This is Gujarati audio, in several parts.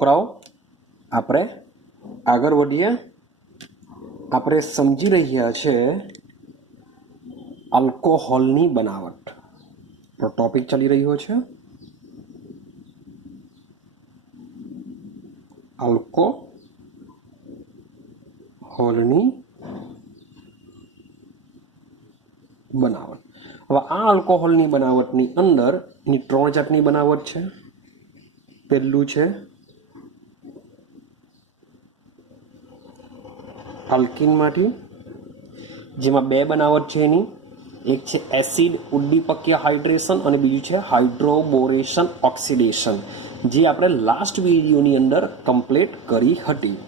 છોકરાઓ આપણે આગળ વધીએ. આપણે સમજી રહ્યા છે આલ્કોહોલની બનાવટ. ટોપિક ચાલી રહ્યો છે આલ્કોહોલની બનાવટ. હવે આ આલ્કોહોલની બનાવટની અંદર એની 3 જાતની બનાવટ છે. પહેલું છે આલ્કીનમાંથી, જેમાં 2 બનાવટ છે એની. એક છે એસિડ ઉદ્દીપકીય હાઇડ્રેશન અને બીજું છે હાઇડ્રોબોરેશન ઓક્સિડેશન, જે આપણે લાસ્ટ વિડીયોની અંદર કમ્પ્લીટ કરી હતી.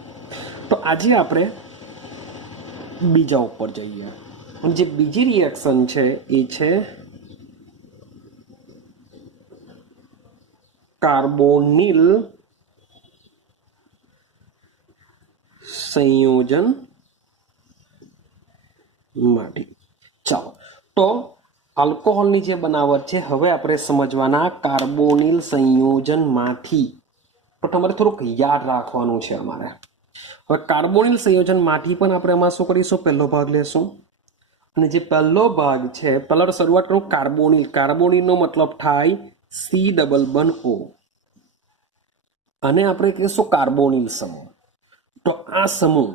તો આજે આપણે બીજા ઉપર જઈએ. અને જે બીજી રિએક્શન છે એ છે કાર્બોનિલ સંયોજન માટે. ચાલો, તો આલ્કોહોલની જે બનાવટ છે હવે આપણે સમજવાના કાર્બોનિલ સંયોજનમાંથી. તો તમારે થોડુંક યાદ રાખવાનું છે અમારે. હવે કાર્બોનિલ સંયોજનમાંથી પણ આપણે એમાં શું કરીશું, પહેલો ભાગ લેશું. અને જે પહેલો ભાગ છે, પહેલા તો શરૂઆત કરું કાર્બોનિલ. કાર્બોનિલનો મતલબ થાય COO, અને આપણે કહીશું કાર્બોનિલ સમૂહ. તો આ સમૂહ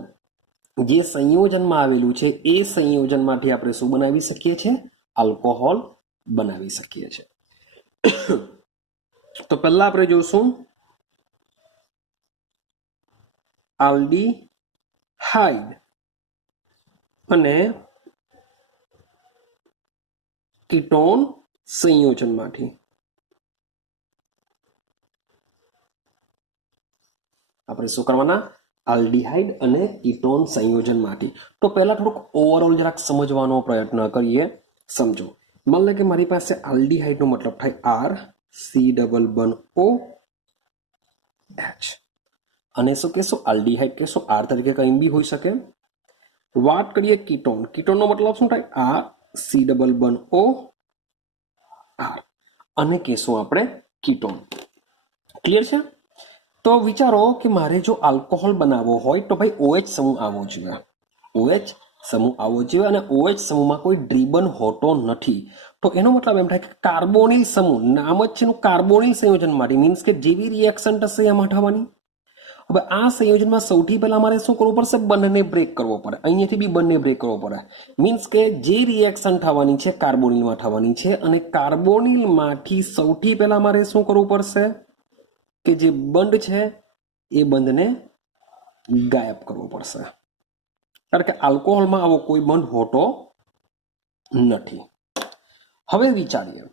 જે સંયોજનમાં આવેલું છે એ સંયોજનમાંથી આપણે શું બનાવી શકીએ છીએ, આલ્કોહોલ બનાવી શકીએ છીએ. તો પહેલા આપણે જોશું આલ્ડીહાઇડ અને કીટોન સંયોજનમાંથી. આપણે શું કરવાના, આલ્ડીહાઇડ અને કીટોન સંયોજનમાંથી. તો પહેલા થોડુંક ઓવરઓલ જરાક સમજવાનો પ્રયત્ન કરીએ. સમજો, માન લે કે મારી પાસે આલ્ડીહાઇડનો મતલબ થાય RCOOH, અને શું કહેશું, આલ્ડીહાઇડ કહેશું, R તરીકે કંઈ બી હોઈ શકે. વાત કરીએ કીટોન. કીટોનનો મતલબ શું થાય, RCOOR, અને કહેશું આપણે કીટોન. ક્લિયર છે? તો વિચારો કે મારે જો આલ્કોહોલ બનાવવો હોય તો ભાઈ OH સમૂહ આવવો જોઈએ. OH સમૂહ આવવો જોઈએ, અને OH સમૂહમાં કોઈ ડ્રીબન હોતો નથી. તો એનો મતલબ એમ થાય કે કાર્બોનિલ સમૂહ, નામ જ છે એનું કાર્બોનિલ સંયોજન માટે, મીન્સ કે જેવી રિએક્શન થશે એમાં થવાની. હવે આ સંયોજનમાં સૌથી પહેલા મારે શું કરવું પડશે, બંને બ્રેક કરવો પડે. અહીંયાથી બી બંને બ્રેક કરવો પડે. મીન્સ કે જે રિએક્શન થવાની છે કાર્બોનિલમાં થવાની છે, અને કાર્બોનિલમાંથી સૌથી પહેલા મારે શું કરવું પડશે કે જે બંધ છે એ બંધને ગાયબ કરવો પડશે. કારણ કે આલ્કોહોલમાં આવો કોઈ બંધ હોતો નથી. હવે વિચારીએ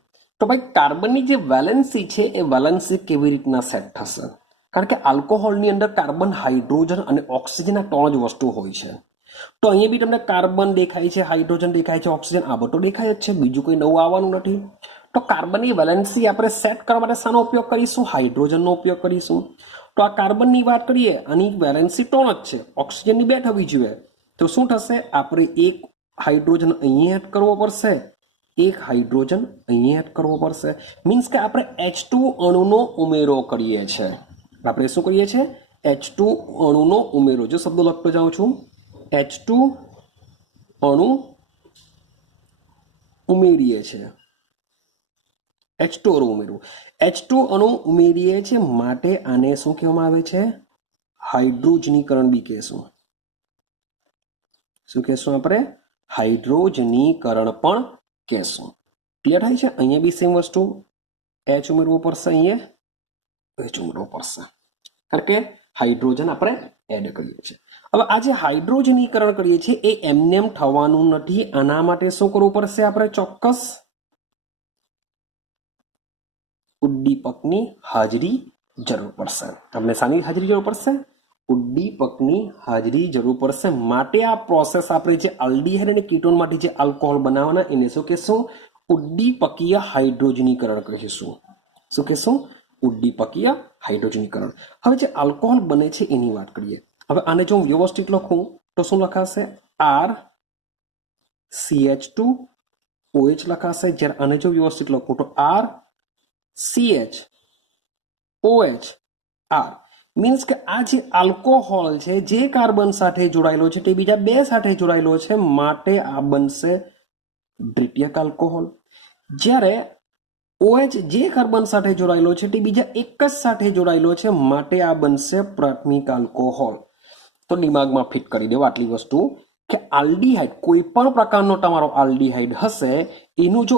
તો ભાઈ કાર્બનની જે વેલેન્સી છે એ વેલેન્સી કેવી રીતના સેટ થશે. કારણ કે આલ્કોહોલની અંદર કાર્બન, હાઇડ્રોજન અને ઓક્સિજન આ 3 જ વસ્તુ હોય છે. તો અહીંયા બી તમને કાર્બન દેખાય છે, હાઇડ્રોજન દેખાય છે, ઓક્સિજન આ બધું દેખાય જ છે, બીજું કોઈ નવું આવવાનું નથી. તો કાર્બનની વેલેન્સી આપણે સેટ કરવા માટે શાનો ઉપયોગ કરીશું, હાઇડ્રોજનનો ઉપયોગ કરીશું. તો આ કાર્બનની વાત કરીએ, આની વેલેન્સી 3 જ છે, ઓક્સિજનની 2 થવી જોઈએ. તો શું થશે, આપણે એક હાઇડ્રોજન અહીંયા એડ કરવો પડશે, એક હાઇડ્રોજન અહીંયા એડ કરવો પડશે. મીન્સ કે આપણે H2 અણુનો ઉમેરો કરીએ છીએ. આપણે શું કરીએ છીએ, H2 અણુનો ઉમેરો. જો શબ્દો લખતો જાઉં છું, H2 અણુ ઉમેરીએ છીએ. H2 અણુ ઉમેરવું, H2 અણુ ઉમેરીએ છીએ, માટે આને શું કહેવામાં આવે છે, હાઇડ્રોજનીકરણ બી કહેશું. શું કહેશું આપણે, હાઇડ્રોજનીકરણ પણ કહેશું. ક્લિયર થાય છે? અહીંયા બી સેમ વસ્તુ, H ઉમેરવું પડશે, અહીંયા H ઉમેરવું પડશે, કારણ કે હાઇડ્રોજન આપણે એડ કરીએ છીએ. હવે આ જે હાઇડ્રોજનીકરણ કરીએ છીએ એ એમનેમ થવાનું નથી. આના માટે શું કરવું પડશે, આપણે ચોક્કસ ઉદ્દીપકની હાજરી જરૂર પડશે. તમને શાની હાજરી જરૂર પડશે, ઉદ્દીપકની હાજરી જરૂર પડશે. માટે આ પ્રોસેસ આપણે જે આલ્ડીહાઇડ અને કીટોન માટે જે આલ્કોહોલ બનાવવાના એને શું કહેશું, ઉદ્દીપકીય હાઇડ્રોજનીકરણ કહીશું. શું કહેશું, ઉદ્દીપકીય હાઇડ્રોજનીકરણ. હવે જે આલ્કોહોલ બને છે એની વાત કરીએ. હવે આને જો હું વ્યવસ્થિત લખું તો શું લખાશે, RCH2OH લખાશે. જ્યારે આને જો વ્યવસ્થિત લખું તો RCHOH R. મીન્સ કે આ જે આલ્કોહોલ છે જે કાર્બન સાથે જોડાયેલો છે તે બીજા બે સાથે જોડાયેલો છે, માટે આ બનશે દ્વિતીયક આલ્કોહોલ. જ્યારે OH જે કાર્બન સાથે જોડાયેલો છે તે બીજા એક જ સાથે જોડાયેલો છે, માટે આ બનશે પ્રાથમિક આલ્કોહોલ. તો દિમાગમાં ફિટ કરી દેવો આટલી વસ્તુ કે આલ્ડીહાઇડ, કોઈ પણ પ્રકારનો તમારો આલ્ડીહાઇડ હશે એનું જો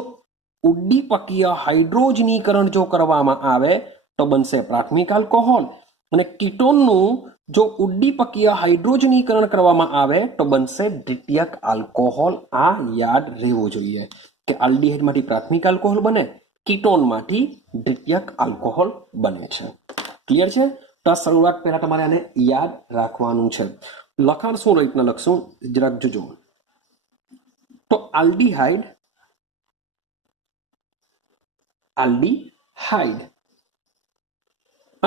ઉદ્દીપકીય હાઇડ્રોજનીકરણ જો કરવામાં આવે તો બનશે પ્રાથમિક આલ્કોહોલ, અને કીટોનનું જો ઉદ્દીપકીય હાઇડ્રોજનીકરણ કરવામાં આવે તો બનશે દ્વિતીયક આલ્કોહોલ. આ યાદ રહેવું જોઈએ કે આલ્ડીહાઇડમાંથી પ્રાથમિક આલ્કોહોલ બને, કીટોનમાંથી દ્વિતીયક આલ્કોહોલ બને છે. ક્લિયર છે? તો આ શરૂઆત પહેલા તમારે આને યાદ રાખવાનું છે. લખાણ શું રીતના લખશું જરાક જોજો. તો આલ્ડીહાઇડ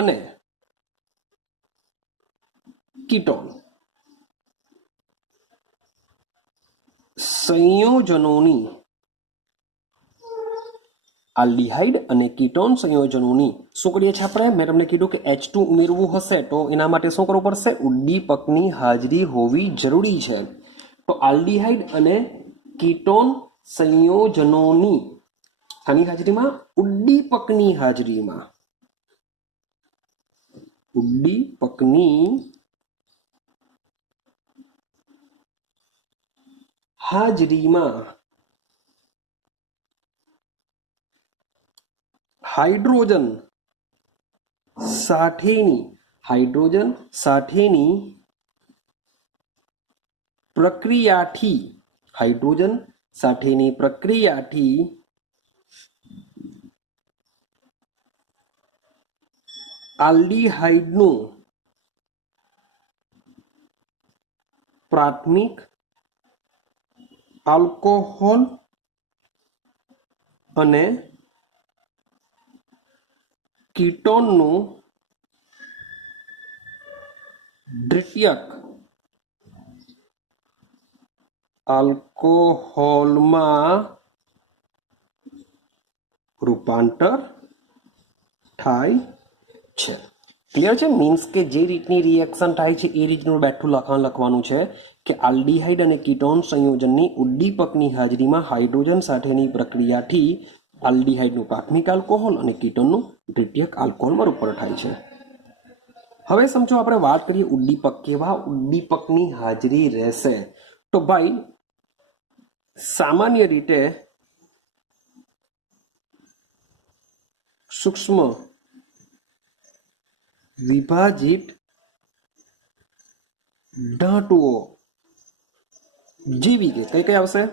અને કીટોન સંયોજનોની, આલ્ડીહાઇડ અને કીટોન સંયોજનોની શું કરીએ છીએ આપણે? મેં તમને કીધું કે H2 ઉમેરવું હશે તો એના માટે શું કરવું પડશે? ઉદ્દીપકની હાજરી હોવી જરૂરી છે. તો આલ્ડીહાઇડ અને કીટોન સંયોજનોની આની હાજરીમાં, ઉદ્દીપકની હાજરીમાં, હાઇડ્રોજન સાથેની પ્રક્રિયાથી આલ્ડીહાઇડનું પ્રાથમિક આલ્કોહોલ અને કીટોનનું દ્વિતીયક આલ્કોહોલમાં રૂપાંતર થાય છે. ક્લિયર છે? મીન્સ કે જે રીતની રિએક્શન થાય છે એ રીતનું બેઠું લખાણ લખવાનું છે કે આલ્ડીહાઇડ અને કીટોન સંયોજનની ઉદ્દીપકની હાજરીમાં હાઇડ્રોજન સાથેની પ્રક્રિયાથી આલ્ડીહાઇડનું પ્રાથમિક આલ્કોહોલ અને કીટોનનું દ્વિતીયક આલ્કોહોલમાં રૂપાંતર થાય છે. હવે સમજો આપણે વાત કરીએ ઉદ્દીપક, કેવા ઉદ્દીપકની હાજરી રહેશે? તો ભાઈ સામાન્ય રીતે સૂક્ષ્મ વિભાજિત ધાતુઓ જેવી કે કઈ આવશે?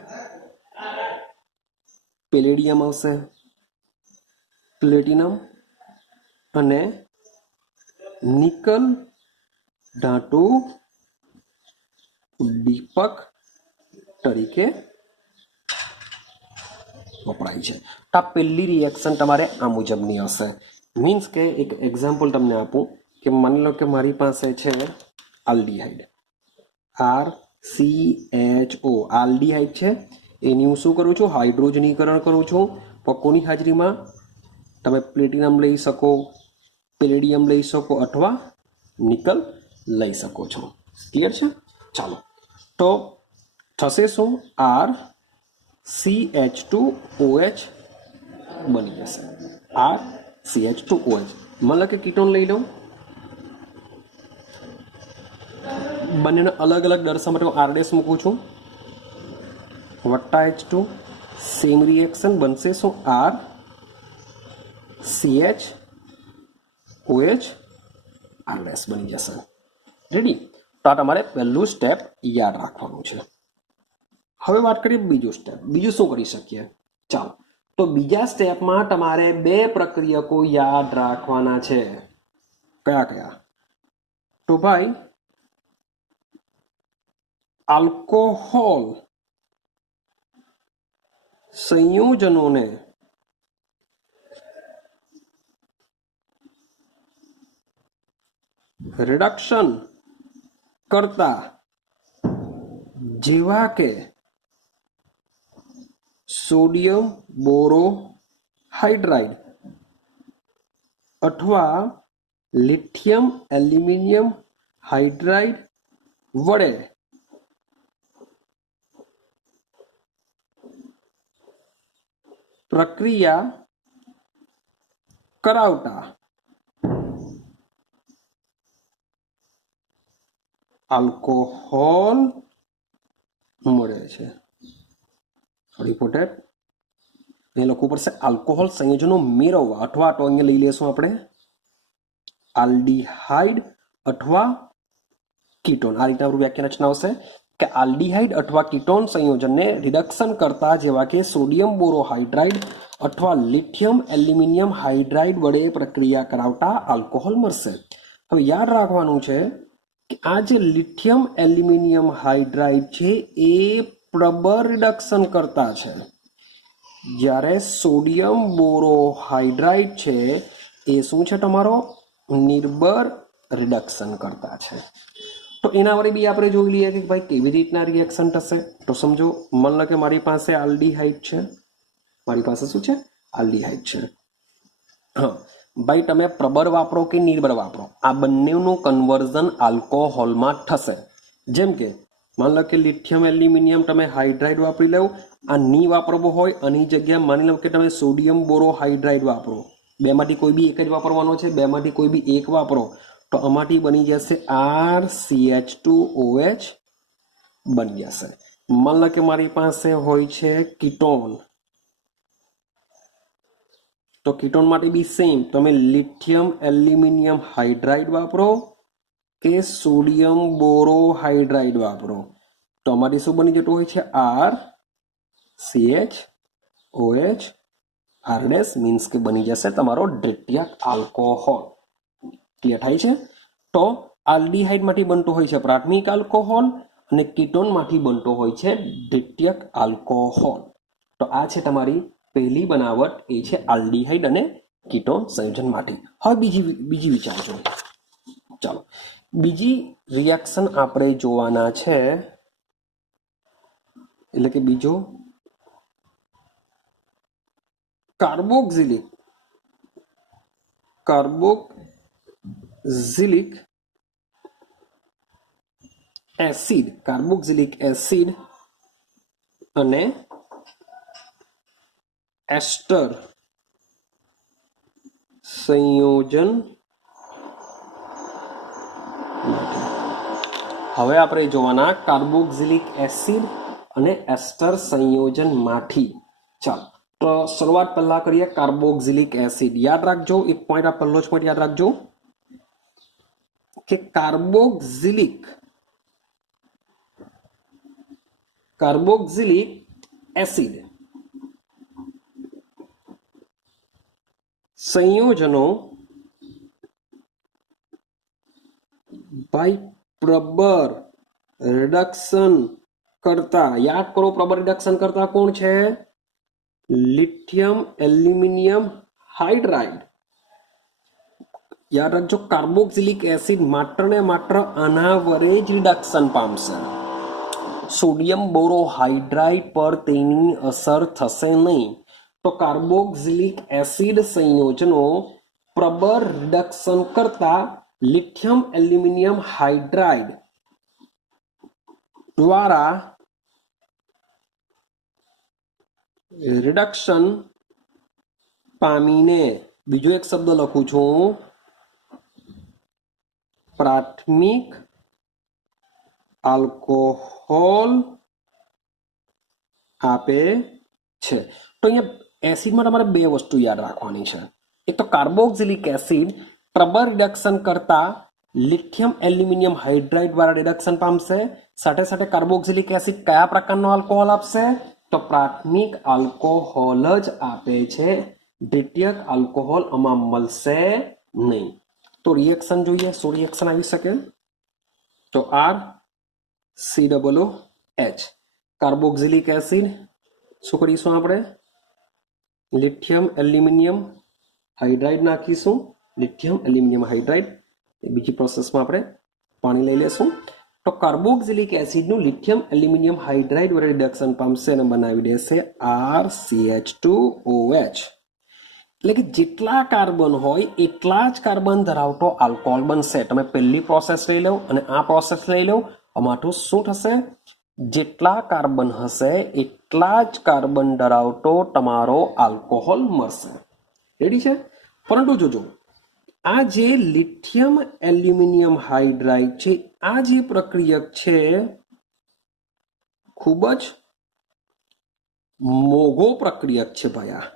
પેલેડિયમ આવશે, પ્લેટિનમ અને નિકલ ધાતુ ઉદ્દીપક તરીકે વપરાય છે. તો આ પહેલી રિએક્શન તમારે આ મુજબની હશે. મીન્સ કે એક એક્ઝામ્પલ તમને આપું કે માની લો કે મારી પાસે છે આલ્ડીહાઇડ, RCHO આલ્ડીહાઇડ છે, એની હું શું કરું છું? હાઇડ્રોજનીકરણ કરું છું. કોની હાજરીમાં? તમે પ્લેટિનમ લઈ શકો, પેલેડિયમ લઈ શકો અથવા નિકલ લઈ શકો છો. ક્લિયર છે? ચાલો, તો થશે શું? RCH2OH બની જશે. RCH2OH. મતલબ કે કીટોન લઈ લઉં, બંનેને અલગ અલગ દર્શાવવા માટે હું R' મૂકું છું, વત્તા H2, સેમ રિએક્શન બનશે શું? RCHOH R' બની જશે. રેડી? તો આ તમારે પહેલું સ્ટેપ યાદ રાખવાનું છે. હવે વાત કરીએ બીજું સ્ટેપ. બીજું શું કરી શકીએ? ચાલો, તો બીજા સ્ટેપમાં તમારે બે પ્રક્રિયકો યાદ રાખવાના છે. કયા કયા? તો ભાઈ આલ્કોહોલ સંયોજનોને રિડક્શન કરતા, જેવા કે સોડિયમ બોરોહાઇડ્રાઇડ અથવા લિથિયમ એલ્યુમિનિયમ હાઇડ્રાઇડ વડે પ્રક્રિયા કરાવતા આલ્કોહોલ મળે છે. રિપોર્ટેડ એ લખવું પડશે આલ્કોહોલ સંયોજનો મેળવવા, અથવા તો અહીંયા લઈ લેશું આપણે આલ્ડીહાઇડ અથવા કીટોન. આ રીતના આપણું વ્યાખ્યા રચના આવશે કે આલ્ડીહાઇડ અથવા કીટોન સંયોજનને રિડક્શન કરતા જેવા કે સોડિયમ બોરોહાઇડ્રાઇડ અથવા લિથિયમ એલ્યુમિનિયમ હાઇડ્રાઇડ વડે પ્રક્રિયા કરાવતા આલ્કોહોલ મળશે. હવે યાદ રાખવાનું છે કે આ જે લિથિયમ એલ્યુમિનિયમ હાઇડ્રાઇડ છે એ પ્રબળ રિડક્શન કરતા છે, જ્યારે સોડિયમ બોરોહાઇડ્રાઇડ છે એ શું છે તમારો નિર્બળ રિડક્શન કરતા છે. તો એના વડે બી આપણે જોઈ લઈએ કે ભાઈ કેવી રીતના રિએક્શન થશે. તો સમજો મન લો કે મારી પાસે આલ્ડીહાઇડ છે, મારી પાસે શું છે આલ્ડીહાઇડ છે. હા ભાઈ, તમે પ્રબળ વાપરો કે નિર્બળ વાપરો, આ બંનેનું કન્વર્ઝન આલ્કોહોલમાં થશે. જેમ કે માની લો કે લિથિયમ એલ્યુમિનિયમ તમે હાઇડ્રાઇડ વાપરી લો, આ ની વાપરવો હોય આની જગ્યાએ માની લો કે તમે સોડિયમ બોરોહાઇડ્રાઇડ વાપરો, બેમાંથી કોઈ બી એક જ વાપરવાનો છે, બેમાંથી કોઈ બી એક વાપરો તો આમાંથી બની જશે RCH2OH બની જશે. માની લો કે મારી પાસે હોય છે કીટોન, તો કીટોન માટે બી સેમ, તમે લિથિયમ એલ્યુમિનિયમ હાઇડ્રાઇડ વાપરો કે સોડિયમ બોરોહાઇડ્રાઇડ વાપરો તો અમારી શું બની જતું હોય છે RCH OH RDS, મીન્સ કે બની જશે તમારો દ્વિતીયક આલ્કોહોલ. ક્લિયર થાય છે? તો આલ્ડીહાઇડ માંથી બનતો હોય છે પ્રાથમિક આલ્કોહોલ અને કીટોન માંથી બનતો હોય છે દ્વિતીયક આલ્કોહોલ. તો આ છે તમારી પહેલી બનાવટ, એ છે આલ્ડીહાઇડ અને કીટોન સંયોજન માટે. હવે બીજી વિચારજો. ચાલો બીજી રિએક્શન આપણે જોવાના છે, એટલે કે બીજો કાર્બોક્સિલિક એસિડ અને એસ્ટર સંયોજન. હવે આપણે જોવાના કાર્બોક્સિલિક એસિડ અને એસ્ટર સંયોજન માંથી. ચાલો તો શરૂઆત પહેલા કરીએ કાર્બોક્સિલિક એસિડ. યાદ રાખજો એક પોઈન્ટ, આ પહેલો જ પોઈન્ટ યાદ રાખજો કે કાર્બોક્સિલિક એસિડ સંયોજનો ભાઈ પ્રબળ રિડક્શન કરતા, યાદ કરો પ્રબળ રિડક્શન કરતા કોણ છે? Lithium aluminium hydride. યાદ રાખજો કાર્બોક્સિલિક એસિડ માત્ર ને માત્ર આના વડે જ રિડક્શન પામશે, સોડિયમ બોરોહાઇડ્રાઇડ પર તેની અસર થશે નહીં. તો કાર્બોક્સિલિક એસિડ સંયોજનો પ્રબળ રિડક્શન કરતા લિથિયમ એલ્યુમિનિયમ હાઇડ્રાઇડ દ્વારા રિડક્શન પામીને, બીજો એક શબ્દ લખું છું, પ્રાથમિક આલ્કોહોલ આપે છે. તો અહીંયા એસિડમાં તમારે બે વસ્તુ યાદ રાખવાની છે. એક તો કાર્બોક્સિલિક એસિડ પ્રબળ રિડક્શન કરતા લિથિયમ એલ્યુમિનિયમ હાઇડ્રાઇડ દ્વારા રિડક્શન પામશે, સાથે સાથે કાર્બોક્સિલિક એસિડ કયા પ્રકારનો આલ્કોહોલ આપશે? તો પ્રાથમિક આલ્કોહોલ જ આપે છે, દ્વિતીયક આલ્કોહોલ આમાં મળશે નહીં. તો રિએક્શન જોઈએ, શું રિએક્શન આવી શકે? તો RCOOH કાર્બોક્સિલિક એસિડ શું કરીશું આપણે? લિથિયમ એલ્યુમિનિયમ હાઇડ્રાઇડ નાખીશું, લિથિયમ એલ્યુમિનિયમ હાઇડ્રાઇડ. બીજી પ્રોસેસમાં આપણે પાણી લઈ લેશું. તો કાર્બોક્સિલિક એસિડનું લિથિયમ એલ્યુમિનિયમ હાઇડ્રાઇડ વડે રિડક્શન પામશે અને બનાવી દેશે RCH2OH. એટલે કે જેટલા કાર્બન હોય એટલા જ કાર્બન ધરાવતો આલ્કોહોલ બનશે. તમે પહેલી પ્રોસેસ લઈ લો અને આ પ્રોસેસ લઈ લો, આમાંથી શું થશે? જેટલા કાર્બન હશે એટલા જ કાર્બન ધરાવતો તમારો આલ્કોહોલ મળશે. રેડી છે? પરંતુ જોજો, આ જે લિથિયમ એલ્યુમિનિયમ હાઇડ્રાઇડ છે, આ જે પ્રક્રિયક છે ખૂબ જ મોંઘો પ્રક્રિયક છે ભાઈ. આ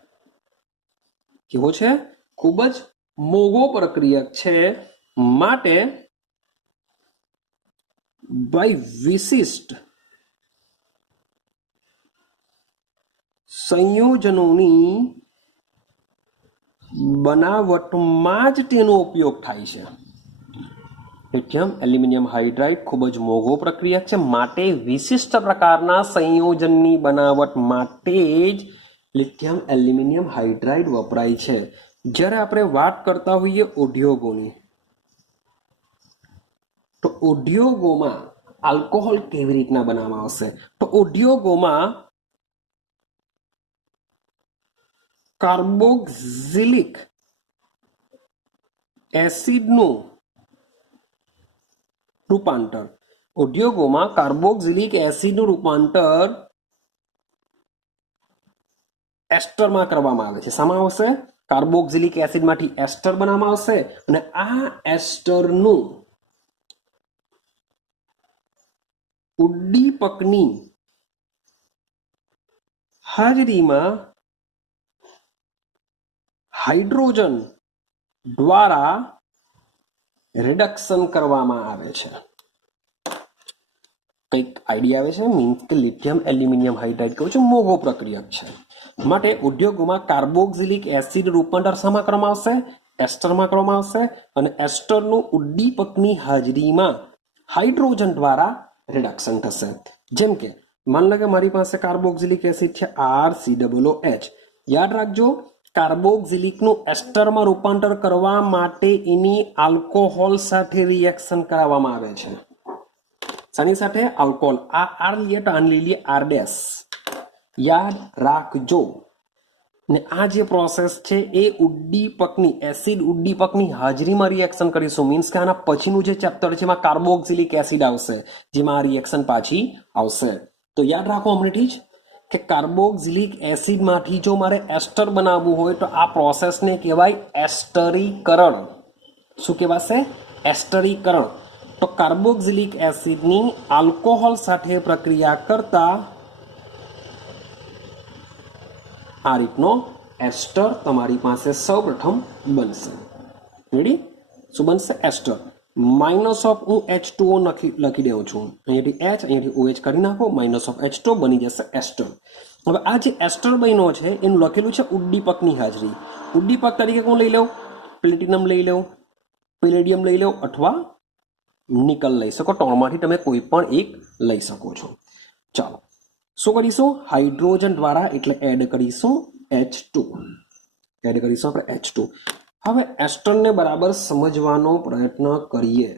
કેવો છે? ખૂબ જ મોંઘો પ્રક્રિયક છે. માટે ભાઈ વિશિષ્ટ સંયોજનોની બનાવટમાં જ તેનો ઉપયોગ થાય છે. લિથિયમ એલ્યુમિનિયમ હાઇડ્રાઇડ ખૂબ જ મોંઘો પ્રક્રિયક છે, માટે વિશિષ્ટ પ્રકારના સંયોજનની બનાવટ માટે જ લિથિયમ એલ્યુમિનિયમ હાઇડ્રાઇડ વપરાય છે. જ્યારે આપણે વાત કરતા હોઈએ ઉદ્યોગોની, તો ઉદ્યોગોમાં આલ્કોહોલ કેવી રીતના બનાવવામાં આવશે? તો ઉદ્યોગોમાં કાર્બોક્સિલિક એસિડનું રૂપાંતર એસ્ટરમાં કરવામાં આવે છે. શામાં આવશે? કાર્બોક્સિલિક એસિડમાંથી એસ્ટર બનાવવામાં આવશે અને આ એસ્ટરનું ઉદ્દીપકની હાજરીમાં હાઇડ્રોજન દ્વારા રિડક્શન કરવામાં આવે છે. કંઈક આઈડિયા આવે છે? મીન્સ કે લિથિયમ એલ્યુમિનિયમ હાઇડ્રાઇડ કહું છું મોંઘો પ્રક્રિયક છે, માટે ઉદ્યોગોમાં કાર્બોક્સિલિક એસિડ રૂપાંતર શામાં કરવામાં આવશે? એસ્ટરમાં કરવામાં આવશે અને એસ્ટરનું ઉદ્દીપકની હાજરીમાં હાઇડ્રોજન દ્વારા રિડક્શન થશે. જેમ કે માન લો કે મારી પાસે કાર્બોક્સિલિક એસિડ છે RCOOH. યાદ રાખજો, કાર્બોક્સિલિકનું એસ્ટરમાં રૂપાંતર કરવા માટે એની આલ્કોહોલ સાથે રિએક્શન કરાવવામાં આવે છે. શાની સાથે? આલ્કોહોલ. આ આર લઈએ તો આને લઈએ R ડેશ. યાદ રાખજો. ને આ જે પ્રોસેસ છે એ ઉદ્દીપકની એસિડ ઉદ્દીપકની હાજરીમાં રિએક્શન કરીશું. મીન્સ કે આના પછીનું જે ચેપ્ટર છે એમાં કાર્બોક્સિલિક એસિડ આવશે, જેમાં આ રિએક્શન પાછી આવશે. તો યાદ રાખો હમણાંથી જ કે કાર્બોક્સિલિક એસિડમાંથી જો મારે એસ્ટર બનાવવું હોય તો આ પ્રોસેસને કહેવાય એસ્ટરીકરણ. શું કહેવાશે? એસ્ટરીકરણ. તો કાર્બોક્સિલિક એસિડની આલ્કોહોલ સાથે પ્રક્રિયા કરતા આ રીતનો એસ્ટર તમારી પાસે સૌપ્રથમ બનશે. રેડી? શું બનશે? એસ્ટર. માઇનસ ઓફ હું H2O લખી દઉં છું. અહીંયાથી H, અહીંયાથી OH કરી નાખો, માઇનસ ઓફ H2 બની જશે એસ્ટર. હવે આ જે એસ્ટર બન્યો છે એનું લખેલું છે ઉદ્દીપકની હાજરી. ઉદ્દીપક તરીકે કોણ લઈ લઉં? પ્લેટિનમ લઈ લઉં, પેલેડિયમ લઈ લઉં અથવા નિકલ લઈ શકો. ત્રણમાંથી તમે કોઈ પણ એક લઈ શકો છો. ચાલો શું કરીશું? હાઇડ્રોજન દ્વારા એટલે એડ કરીશું H2. એડ કરીશું આપણે H2. હવે એસ્ટરને બરાબર સમજવાનો પ્રયત્ન કરીએ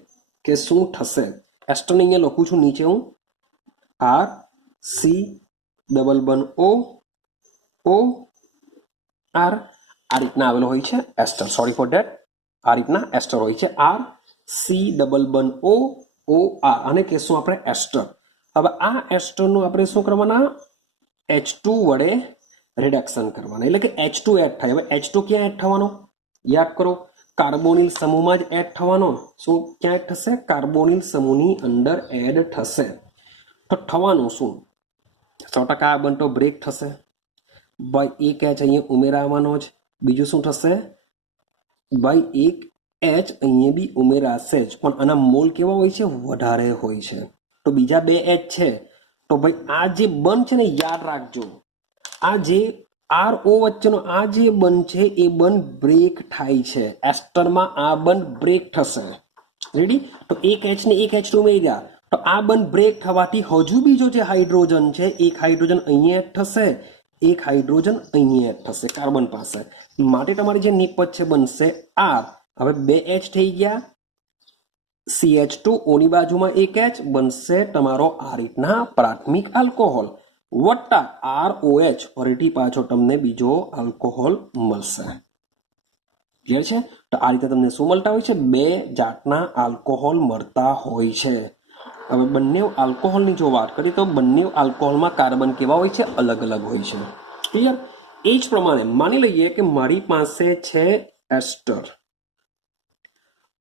કે શું થશે. એસ્ટરને અહીંયા લખું છું નીચે હું RCOOR. આ રીતના આવેલો હોય છે એસ્ટર. Sorry for that. આ રીતના એસ્ટર હોય છે RCOOR. આને કહેશું આપણે એસ્ટર. હવે આ એસ્ટરનું આપણે શું કરવાના? H2 વડે રિડક્શન કરવાના. એટલે કે H2 એડ થાય. હવે H2 ક્યાં એડ થવાનો? યાદ કરો, કાર્બોનિલ સમૂહમાં જ એડ થવાનો. શું ક્યાં એડ થશે? કાર્બોનિલ સમૂહની અંદર એડ થશે. તો થવાનું શું? 100% આ બનતો બ્રેક થશે. ભાઈ એક H અહીંયા ઉમેરાવાનો જ. બીજું શું થશે? ભાઈ એક H અહીંયા બી ઉમેરાશે જ, પણ આના મોલ કેવા હોય છે? વધારે હોય છે. તો બીજા બે H છે. તો ભાઈ આ જે બંધ છે ને, યાદ રાખજો, આ જે RO વચ્ચેનો આ જે બંધ છે એ બંધ બ્રેક થાય છે. એસ્ટરમાં આ બંધ બ્રેક થશે. રેડી? તો એક H ને એક H2 ઉમેરી દે તો આ બંધ બ્રેક થવાથી હજુ બીજો જે હાઇડ્રોજન છે, એક હાઇડ્રોજન અહીંયા એડ થશે, એક હાઇડ્રોજન અહીંયા એડ થશે કાર્બન પાસે. માટે તમારી જે નિપજ છે બનશે R. હવે બે H થઈ ગયા. CH2O ની બાજુમાં એક H બનશે તમારો આ રીતના પ્રાથમિક આલ્કોહોલ વત્તા ROH. ફરીથી પાછો તમને બીજો આલ્કોહોલ મળશે. ક્લિયર છે? તો આ રીતે તમને શું મળતા હોય છે? બે જાતના આલ્કોહોલ મળતા હોય છે. હવે બંને આલ્કોહોલની જો વાત કરીએ તો બંને આલ્કોહોલમાં કાર્બન કેવા હોય છે? અલગ અલગ હોય છે. ક્લિયર? એ જ પ્રમાણે માની લઈએ કે મારી પાસે છે એસ્ટર.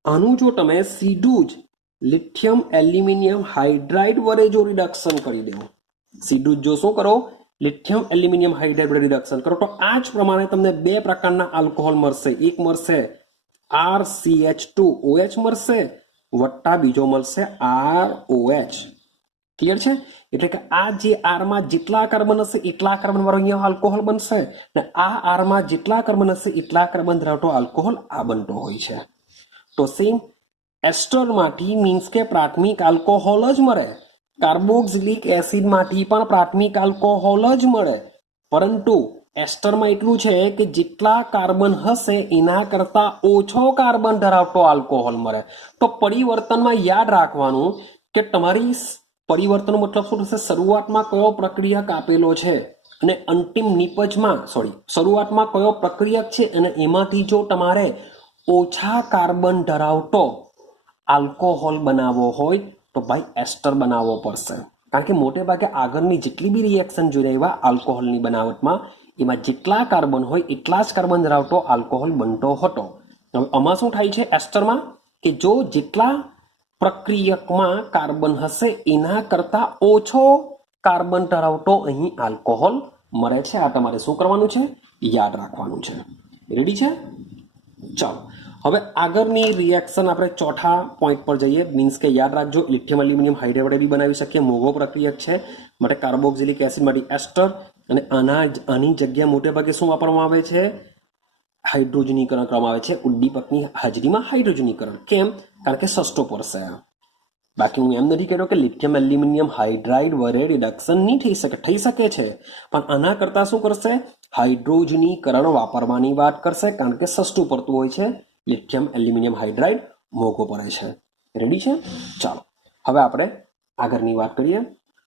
આનું જો તમે સીધું જ લિથિયમ એલ્યુમિનિયમ હાઇડ્રાઇડ વડે જો રિડક્શન કરી દો, સીધું જ જો શું કરો? લિથિયમ એલ્યુમિનિયમ હાઇડ્રાઇડ વડે રિડક્શન કરો તો આ જ પ્રમાણે તમને બે પ્રકારના આલ્કોહોલ મળશે. એક મળશે RCH2OH મળશે, વત્તા બીજો મળશે ROH. ક્લિયર છે? એટલે કે આ જે આરમાં જેટલા કાર્બન હશે એટલા કાર્બન વાળો અહીંયા આલ્કોહોલ બનશે, ને આ આરમાં જેટલા કાર્બન હશે એટલા કાર્બન ધરાવતો આલ્કોહોલ આ બનતો હોય છે. તો સેમ એસ્ટરમાંથી મીન્સ કે પ્રાથમિક આલ્કોહોલ જ મળે, કાર્બોક્સિલિક એસિડમાંથી પણ પ્રાથમિક આલ્કોહોલ જ મળે, પરંતુ એસ્ટરમાં એટલું છે કે જેટલા કાર્બન હશે એના કરતા ઓછો કાર્બન ધરાવતો આલ્કોહોલ મળે. તો પરિવર્તનમાં યાદ રાખવાનું કે તમારી પરિવર્તનનો મતલબ શું થશે? શરૂઆતમાં કયો પ્રક્રિયક આપેલો છે અને અંતિમ નિપજમાં શરૂઆતમાં કયો પ્રક્રિયક છે અને એમાંથી જો તમારે ઓછા કાર્બન ધરાવતો આલ્કોહોલ બનાવવો હોય તો ભાઈ એસ્ટર બનાવવો પડશે. કારણ કે મોટે ભાગે આગળની જેટલી બી રિએક્શન જોઈ રહ્યા આલ્કોહોલની બનાવટમાં એમાં જેટલા કાર્બન હોય એટલા જ કાર્બન ધરાવતો આલ્કોહોલ બનતો હતો. હવે આમાં શું થાય છે એસ્ટરમાં? કે જો જેટલા પ્રક્રિયકમાં કાર્બન હશે એના કરતા ઓછો કાર્બન ધરાવતો અહીં આલ્કોહોલ મળે છે. આ તમારે શું કરવાનું છે? યાદ રાખવાનું છે. રેડી છે? ચાલો હવે આગળની રિએક્શન આપણે ચોથા પોઈન્ટ પર જઈએ. મીન્સ કે યાદ રાખજો, લિથિયમ એલ્યુમિનિયમ હાઇડ્રાઇડ વડે બી બનાવી શકીએ, મોગો પ્રક્રિયક છે, માટે કાર્બોક્સિલિક એસિડ માટે એસ્ટર, અને આની જગ્યાએ મોટે ભાગે શું વાપરવામાં આવે છે? હાઇડ્રોજનીકરણ કરવામાં આવે છે. ઉદ્દીપકની હાજરીમાં હાઇડ્રોજનીકરણ. કેમ? કારણ કે સસ્તો પડશે. બાકી હું એમ નથી કહેતો કે લિથિયમ એલ્યુમિનિયમ હાઇડ્રાઇડ વડે રિડક્શન નહીં થઈ શકે, થઈ શકે છે, પણ આના કરતાં શું કરશે? હાઇડ્રોજનીકરણ વાપરવાની વાત કરશે, કારણ કે સસ્તું પડતું હોય છે. લિથિયમ એલ્યુમિનિયમ હાઇડ્રાઇડ મોંઘો પડે છે. રેડી છે? ચાલો હવે આપણે આગળની વાત કરીએ.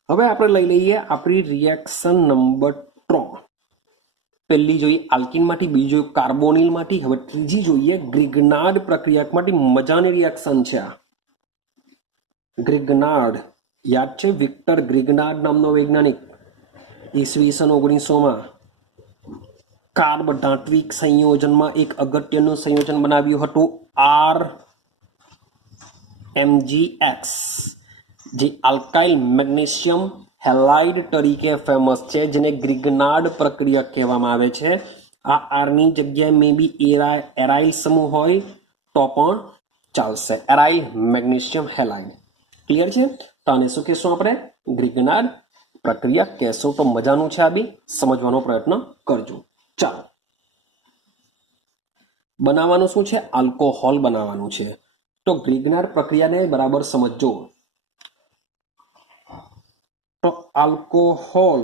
હવે આપણે લઈ લઈએ આપણી રિએક્શન નંબર 3. પહેલી જોઈએ આલ્કિનમાંથી, બીજી જોઈએ કાર્બોનિલમાંથી, હવે ત્રીજી જોઈએ ગ્રિગ્નાર્ડ પ્રક્રિયકમાંથી. મજાની રિએક્શન છે આ. ગ્રિગ્નાર્ડ યાદ છે? વિક્ટર ગ્રિગ્નાર્ડ નામનો વૈજ્ઞાનિક ઈસવીસન 1900માં કાર્બ ધાત્વિક સંયોજનમાં એક અગત્યનું સંયોજન બનાવ્યું હતું, RMgX, જે આલ્કાઇલ મેગ્નેશિયમ હેલાઇડ તરીકે ફેમસ છે, જેને ગ્રિગ્નાર્ડ પ્રક્રિયક કહેવામાં આવે છે. આ આરની જગ્યાએ મે બી એરાઇલ સમૂહ હોય તો પણ ચાલશે. Aryl magnesium halide. ક્લિયર છે? તો આને શું કહેશું આપણે? ગ્રિગ્નાર્ડ પ્રક્રિયક કહેશું. તો મજાનું છે, આ બી સમજવાનો પ્રયત્ન કરજો. ચાલો બનાવવાનું શું છે? આલ્કોહોલ બનાવવાનું છે. તો ગ્રિગ્નાર્ડ પ્રક્રિયાને બરાબર સમજો. તો આલ્કોહોલ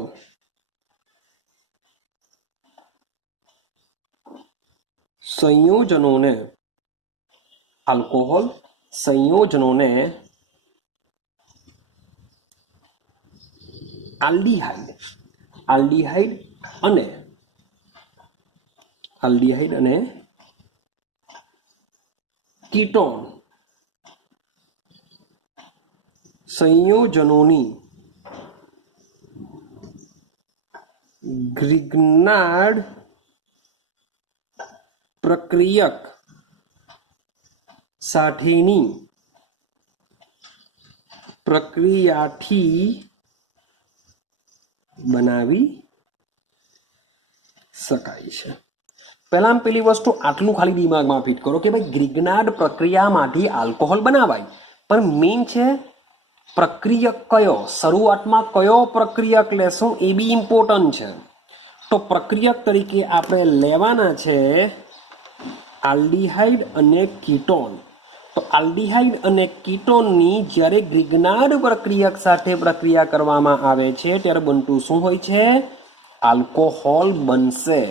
સંયોજનોને આલ્ડીહાઇડ અને કીટોન સંયોજનોની ગ્રિગ્નાર્ડ પ્રક્રિયક સાથેની પ્રક્રિયાથી બનાવી શકાય છે. પહેલી વસ્તુ આટલું ખાલી દિમાગમાં ફિટ કરો કે ભાઈ ગ્રિગ્નાર્ડ પ્રક્રિયામાંથી આલ્કોહોલ બનાવાય, પણ મેઇન છે પ્રક્રિયક કયો, શરૂઆતમાં કયો પ્રક્રિયક લેશું એ બી ઇમ્પોર્ટન્ટ છે. તો પ્રક્રિયક તરીકે આપણે લેવાના છે આલ્ડીહાઇડ અને કીટોન. તો આલ્ડીહાઇડ અને કીટોનની જ્યારે ગ્રિગ્નાર્ડ પ્રક્રિયક સાથે પ્રક્રિયા કરવામાં આવે છે ત્યારે બનતું શું હોય છે? આલ્કોહોલ બનશે.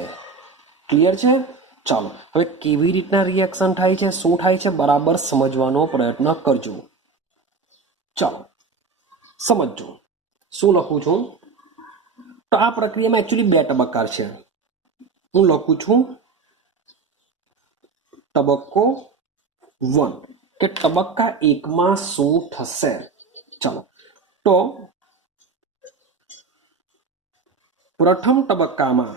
ક્લિયર છે? ચાલો હવે કેવી રીતના રિએક્શન થાય છે, શું થાય છે, બરાબર સમજવાનો પ્રયત્ન કરજો. ચાલો સમજો શું લખું છું. તો આ પ્રક્રિયામાં એકચ્યુઅલી બે તબક્કા છે. હું લખું છું તબક્કો 1 કે તબક્કા 1 માં શું થશે. ચાલો, તો પ્રથમ તબક્કામાં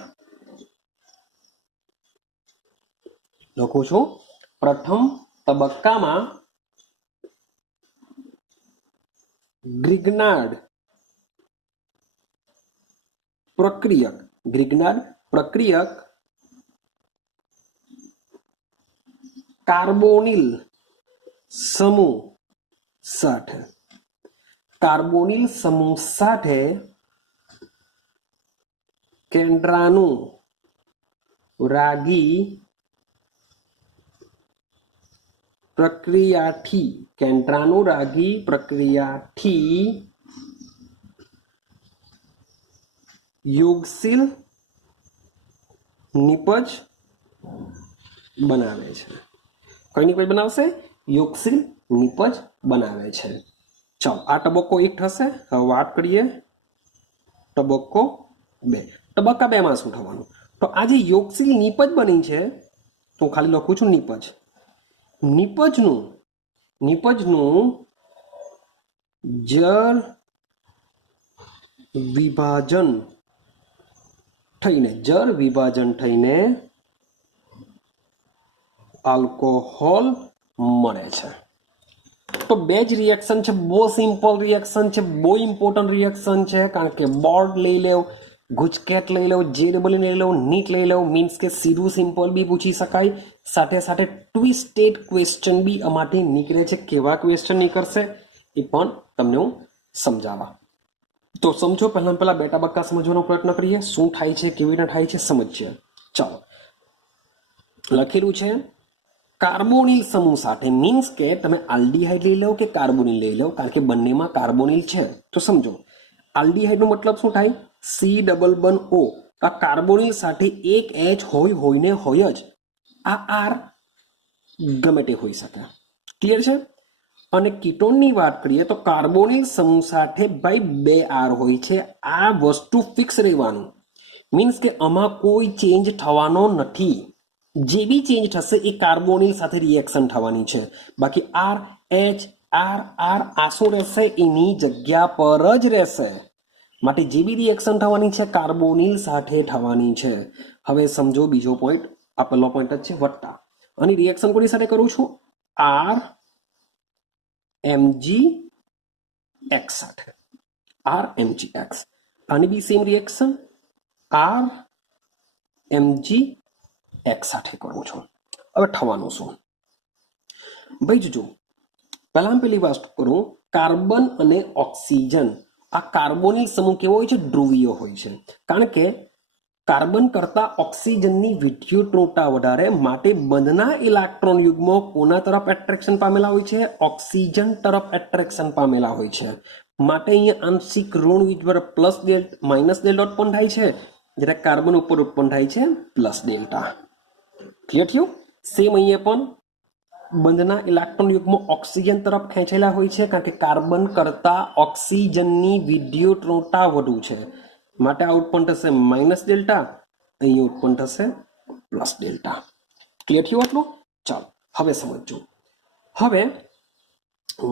લખું છું. પ્રથમ તબક્કામાં ગ્રિગ્નાર્ડ પ્રક્રિયક કાર્બોનિલ સમૂહ સાથે કેન્દ્રાનુરાગી પ્રક્રિયાથી યુગશીલ નિપજ બનાવે છે. કઈ નિપજ બનાવશે? યુગશીલ નિપજ બનાવે છે. ચાલો, આ તબક્કો 1 થશે. હવે વાત કરીએ તબક્કો 2. તબક્કા 2 માં શું થવાનું? તો આ જે યુગશીલ નિપજ બની છે, તો ખાલી લખું છું નિપજનું જળ વિભાજન થઈને આલ્કોહોલ મળે છે. તો બે જ રિએક્શન છે, બહુ સિમ્પલ રિએક્શન છે, બહુ ઇમ્પોર્ટન્ટ રિએક્શન છે. કારણ કે બોર્ડ લઈ લેવ, ગુજકેટ લઈ લેવ, JEE લઈ લેવ, નીટ લઈ લેવ, મીન્સ કે સીધું સિમ્પલ બી પૂછી શકાય, સાથે સાથે ટ્વિસ્ટેડ ક્વેશ્ચન બી આમાંથી નીકળે છે. કેવા ક્વેશ્ચન નીકળશે એ પણ તમને હું સમજાવવા. તો સમજો, પહેલા બે તબક્કા સમજવાનો પ્રયત્ન કરીએ. શું થાય છે, કેવી રીતે થાય છે, સમજીએ. ચાલો, લખેલું છે કાર્બોનિલ સમૂહ સાથે, મીન્સ કે તમે આલ્ડીહાઇડ લઈ લો કે કાર્બોનિલ લઈ લો, કારણ કે બંનેમાં કાર્બોનિલ છે. તો સમજો, આલ્ડીહાઇડનો મતલબ શું થાય? C++O. આ કાર્બોનિલ સાથે એક H હોય જ. આ R ગમે તે હોઈ શકે. ક્લિયર છે? અને કીટોનની વાત કરીએ તો કાર્બોનિલ સમૂહ સાથે ભાઈ 2 R હોય છે. આ વસ્તુ ફિક્સ રહેવાનું, મીન્સ કે આમાં કોઈ ચેન્જ થવાનો નથી. જે બી ચેન્જ થશે એ કાર્બોનિલ સાથે રિએક્શન થવાની છે. બાકી R H R આ શું રહેશે? એની જગ્યા પર જ રહેશે. માટે જે બી રિએક્શન થવાની છે કાર્બોનિલ સાથે થવાની છે. હવે સમજો બીજો પોઈન્ટ, આ પહેલો પોઈન્ટ જ છે વત્તા, અને રિએક્શન કોની સાથે કરું છું? RMgX સાથે. RMgX. આની બી સેમ રિએક્શન RMgX સાથે કરું છું. હવે થવાનું શું? ભાઈ જોજો, પહેલી વાત કરું, કાર્બન અને ઓક્સિજન, આ કાર્બોનિલ સમૂહ કેવો હોય છે? ધ્રુવીય હોય છે. કારણ કે કાર્બન કરતા ઓક્સિજનની વિદ્યુતઋણતા વધારે, માટે બંધના ઇલેક્ટ્રોન યુગ્મો કોના તરફ એટ્રેક્શન પામેલા હોય છે? ઓક્સિજન તરફ એટ્રેક્શન પામેલા હોય છે. માટે અહીંયા આંશિક ઋણ વીજભાર પ્લસ માઇનસ ડેલ્ટા ઉત્પન્ન થાય છે, જ્યારે કાર્બન ઉપર ઉત્પન્ન થાય છે પ્લસ ડેલ્ટા. ક્લિયર થયું? સેમ અહીંયા પણ બંધના ઇલેક્ટ્રોન યુગ્મો ઓક્સિજન તરફ ખેંચેલા હોય છે, કારણ કે કાર્બન કરતા ઓક્સિજનની વિદ્યુતઋણતા વધુ છે. માટે આ ઉત્પન્ન થશે માઇનસ ડેલ્ટા, અહીંયા ઉત્પન્ન થશે પ્લસ ડેલ્ટા. ક્લિયર થયું આટલું? ચાલો, હવે સમજો. હવે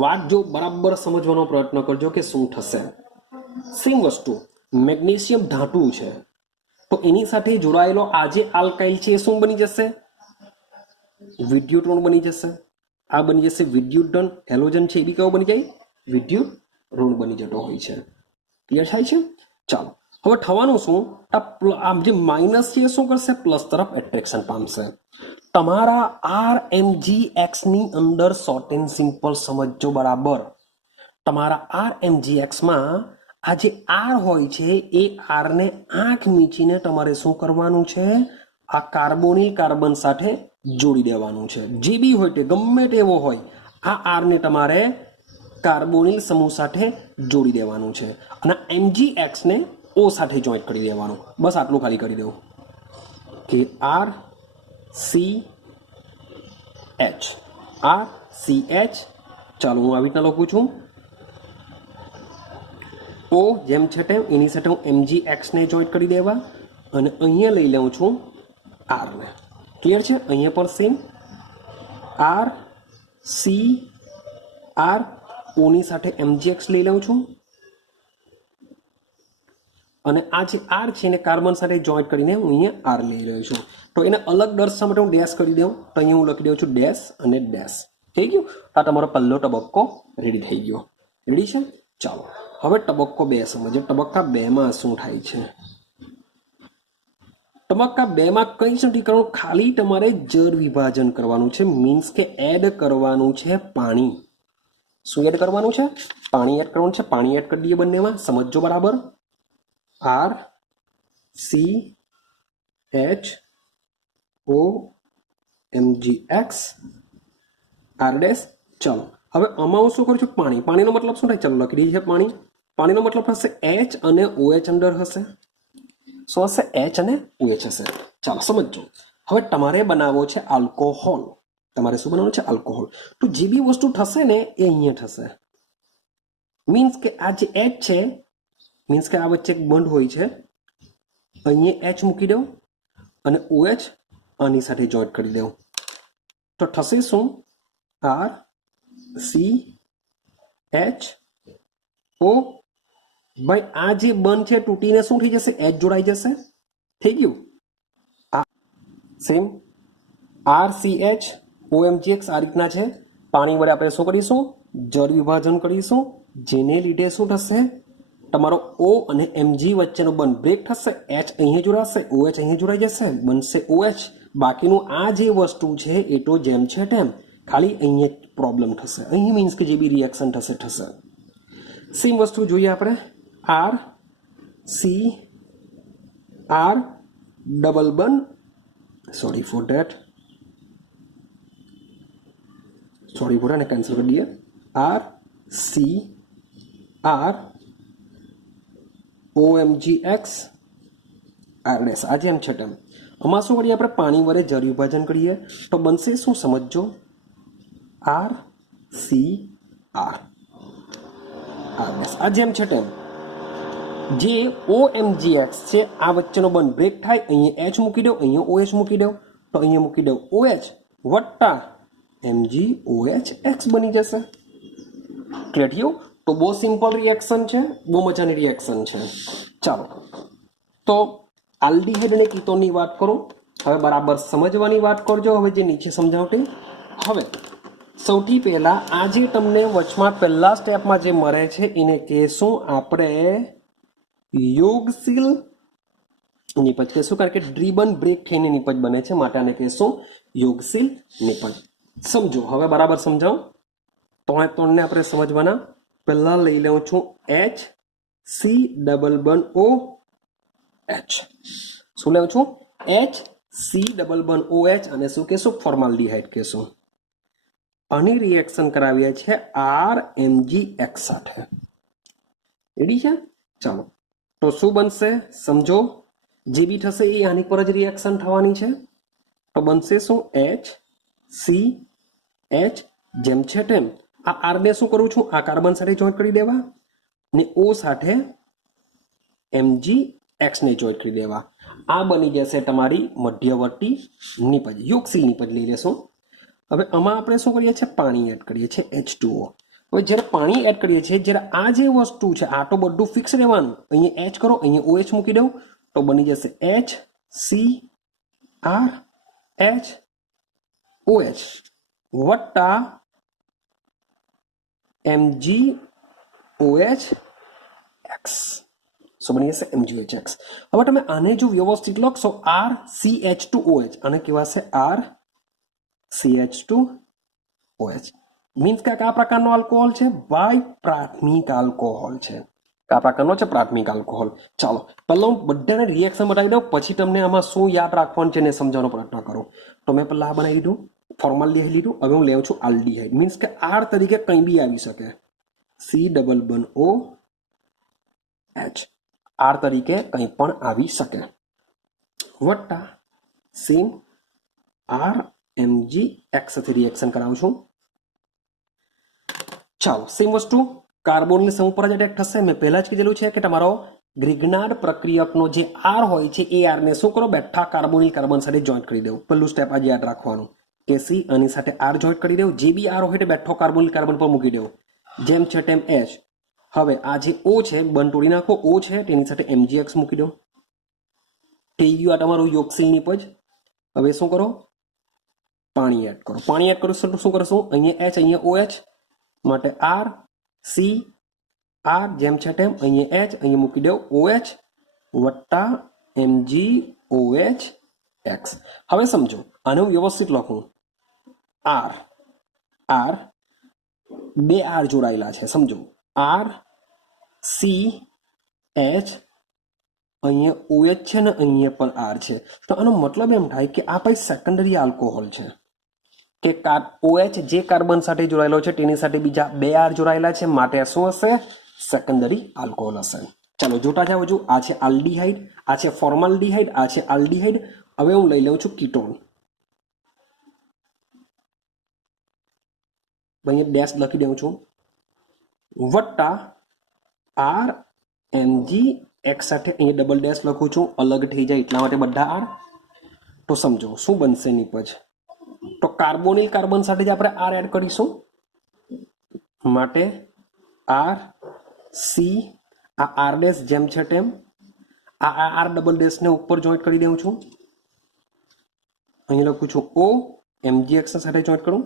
વાત જો બરાબર સમજવાનો પ્રયત્ન કરજો કે શું થશે. સેમ વસ્તુ, મેગ્નેશિયમ ધાતુ છે, તો એની સાથે જોડાયેલો આ જે આલ્કાઇલ છે એ શું બની જશે? વિદ્યુત ઋણ બની જશે. આ બની જશે વિદ્યુત ધન. હેલોજન છે એ બી કેવો બની જાય? વિદ્યુત ઋણ બની જતો હોય છે. ક્લિયર થાય છે? ચાલો, હવે થવાનું શું? આ જે માઇનસ છે એ શું કરશે? પ્લસ તરફ એટ્રેક્શન પામશે. તમારા RMgX ની અંદર શોર્ટ એન્ડ સિમ્પલ સમજો બરાબર. તમારા RMgX માં આ જે R હોય છે એ R ને આંખ મીચીને તમારે શું કરવાનું છે? આ કાર્બોનિલ કાર્બન સાથે જોડી દેવાનું છે. જે બી હોય તે ગમે તેવો હોય, આ R ને તમારે કાર્બોનિલ સમૂહ સાથે જોડી દેવાનું છે, અને MgX ને O સાથે જોઈન્ટ કરી દેવાનું. બસ આટલું ખાલી કરી દેવું કે RCH. ચાલો, હું આવી રીતના લખું છું. O જેમ છે તેમ એની સાથે હું MgX ને જોઈન્ટ કરી દેવા, અને અહીંયા લઈ લઉં છું R ને. ક્લિયર છે? અહીંયા પણ સેમ આર સી આર ઓની સાથે MgX લઈ લઉં છું અને આ જે આર છે એને કાર્બન સાથે જોઈન્ટ કરીને હું અહીંયા આર લઈ રહ્યો છું. તો એને અલગ દર્શાવવા માટે હું ડેશ કરી દઉં, તો અહીંયા હું લખી દઉં છું ડેશ અને ડેશ. થઈ ગયું? આ તમારો પહેલો તબક્કો રેડી થઈ ગયો. રેડી છે? ચાલો હવે તબક્કો 2 સમજીએ. તબક્કા 2માં શું થાય છે? તબક્કા 2માં કંઈ જ નથી કરવાનું, ખાલી તમારે જળ વિભાજન કરવાનું છે. મીન્સ કે એડ કરવાનું છે પાણી. શું એડ કરવાનું છે? પાણી એડ કરવાનું છે. પાણી એડ કરી દઈએ બંનેમાં, સમજો બરાબર. R C H O MgX R dash. ચાલો હવે આમાં હું શું કરું છું? પાણી. પાણીનો મતલબ શું થાય? ચાલો લખી દઈએ છે પાણી. પાણીનો મતલબ હશે H અને OH અંદર હશે. શું હશે? H અને OH હશે. ચાલો સમજો. હવે તમારે બનાવવો છે આલ્કોહોલ. તમારે શું બનાવવાનું છે? આલ્કોહોલ. તો જે બી વસ્તુ થશે ને એ અહીંયા થશે. મીન્સ કે આ જે H છે, મીન્સ કે આ વચ્ચે એક બંધ હોય છે, અહીંયા H મૂકી દઉં અને OH આની સાથે જોઈન્ટ કરી દઉં. તો થશે શું? R C H O. ભાઈ આ જે બંધ છે તૂટીને શું થઈ જશે? H જોડાઈ જશે. થઈ ગયું? આ સેમ RCH OMgX આ રીતના છે. પાણી વડે આપણે શું કરીશું? જળ વિભાજન કરીશું, જેને લીધે શું થશે? તમારો O અને Mg વચ્ચેનો બંધ બ્રેક થશે. H અહીંયા જોડાશે, OH અહીંયા જોડાઈ જશે, બનશે OH. બાકીનું આ જે વસ્તુ છે એ તો જેમ છે તેમ, ખાલી અહીંયા પ્રોબ્લેમ થશે. અહીં મીન્સ કે જે બી રિએક્શન થશે થશે. સેમ વસ્તુ જોઈએ આપણે. આર સી આર ડબલ બંધ, sorry for that, sorry for આને કેન્સલ કરી દઈએ. R C R OMgX R dash. આ જેમ છે તેમ. આમાં શું કરીએ? આપણે પાણી વડે જળ વિભાજન કરીએ તો બનશે શું? સમજો. R C R R dash. આ જેમ છે તેમ. જે OMgX છે આ વચ્ચેનો બંધ બ્રેક થાય, અહીંયા H મૂકી દો, અહીંયા OH મૂકી દો, તો અહીંયા મૂકી દો OH વત્તા MgOH X બની જશે. ક્લિયર થયું? તો બહુ સિમ્પલ રિએક્શન છે, બહુ મજાની રિએક્શન છે. ચાલો તો આલ્ડીહાઇડ અને કીટોનની વાત કરું. હવે બરાબર સમજવાની વાત કરજો. હવે જે નીચે સમજાવટી. હવે સૌથી પહેલા આજે તમને વચમાં પહેલા સ્ટેપમાં જે મળે છે એને કહેશું આપણે યોગશીલ નિપજ કહેશું, કારણ કે ડ્રીબન બ્રેક થઈને નિપજ બને છે, માટે આને કહેશું યોગશીલ નિપજ. સમજો. હવે બરાબર સમજાવું. ત્રણને આપણે સમજવાના. પહેલા લઈ લઉં છું HC ડબલ બંધ OH. શું લઉં છું? HC ડબલ બંધ OH અને શું કહેશું? ફોર્માલ્ડીહાઇડ કહેશું. આની રિએક્શન કરાવીએ છે RMgX સાથે. રેડી છે? ચાલો તો શું બનશે સમજો. જે બી થશે એ આની પર જ રિએક્શન થવાની છે. તો બનશે શું? HCH જેમ છે તેમ. આ આર ને શું કરું છું? આ કાર્બન સાથે જોઈન્ટ કરી દેવા ને O સાથે MgX ને જોઈન્ટ કરી દેવા. આ બની જશે તમારી મધ્યવર્તી નિપજ, યોગશીલ નિપજ લઈ લેશું. હવે આમાં આપણે શું કરીએ છીએ? પાણી એડ કરીએ છીએ H2O. હવે જ્યારે પાણી એડ કરીએ છીએ, જ્યારે આ જે વસ્તુ છે આ તો બધું ફિક્સ રહેવાનું. અહીંયા H કરો, અહીંયા OH મૂકી દઉં તો બની જશે HCrH OH વત્તા MgOH X. શું બની જશે? MgOH X. હવે તમે આને જો વ્યવસ્થિત લખશો RCH2OH, આને કહેવાશે RCH2OH. મીન્સ કે કયા પ્રકારનો આલ્કોહોલ છે? ભાઈ પ્રાથમિક આલ્કોહોલ છે. કયા પ્રકારનો છે? પ્રાથમિક આલ્કોહોલ. ચાલો પહેલા હું બધાને રિએક્શન બતાવી દઉં, પછી તમને આમાં શું યાદ રાખવાનું છે એને સમજાવવાનો પ્રયત્ન કરો. તો મેં પહેલા આ બનાવી દીધું, ફોર્માલ્ડીહાઇડ લીધું. હવે હું લેવું છું આલ્ડીહાઇડ. મીન્સ કે આર તરીકે કંઈ બી આવી શકે. સી ડબલ બંધ OH આર તરીકે કંઈ પણ આવી શકે. વત્તા સેમ RMgX સાથે રિએક્શન કરાવું છું. ચાલો સેમ વસ્તુ કાર્બોનની સમૂહ પર જ એટેક થશે. મેં પહેલા જ કીધેલું છે કે તમારો ગ્રિગ્નાર્ડ પ્રક્રિયકનો જે આર હોય છે એ આરને શું કરો? બેઠા કાર્બોનિલ કાર્બન સાથે જોઈન્ટ કરી દેવું. પહેલું સ્ટેપ આજે યાદ રાખવાનું. કે સી આની સાથે આર જોઈન્ટ કરી દેવું, જે બી આર હોય તે બેઠો કાર્બન કાર્બન પર મૂકી દેવું, જેમ છે તેમ એચ. હવે આ જે ઓ છે બંધ તોડી નાખો, ઓ છે તેની સાથે MgX મૂકી દો. થઈ ગયું આ તમારું યોગશીલ નિપજ. હવે શું કરો, પાણી એડ કરો. પાણી એડ કરો શું કરશું, અહીંયા એચ અહીંયા OH માટે આર સી આર જેમ છે તેમ અહીંયા એચ અહીંયા મૂકી દો OH વત્તા MgOH X. હવે સમજો આને હું વ્યવસ્થિત લખું, આર આર બે આર જોડાયેલા છે, સમજો આર સી એચ અહીંયા OH છે ને અહીંયા પણ આર છે. તો આનો મતલબ એમ થાય કે આ ભાઈ સેકન્ડરી આલ્કોહોલ છે કે OH જે કાર્બન સાથે જોડાયેલો છે તેની સાથે બીજા બે આર જોડાયેલા છે, માટે શું હશે, સેકન્ડરી આલ્કોહોલ હશે. ચાલો જોતા જાવ છું, આ છે આલ્ડીહાઇડ, આ છે ફોર્માલ્ડીહાઇડ, આ છે આલ્ડીહાઇડ. હવે હું લઈ લઉં છું કીટોન, અહીંયા ડેશ લખી દઉં છું, વત્તા આર MgX સાથે અહીંયા ડબલ ડેશ લખું છું, અલગ થઈ જાય એટલા માટે બધા આર. તો સમજો શું બનશે નિપજ, તો કાર્બોનિલ કાર્બન સાથે જ આપણે આર એડ કરીશું, માટે આર સી આ આર ડેશ જેમ છે તેમ આ આર ડબલ ડેશ ને ઉપર જોઈન્ટ કરી દઉં છું, અહીં લખું છું ઓ MgX સાથે જોઈન્ટ કરું.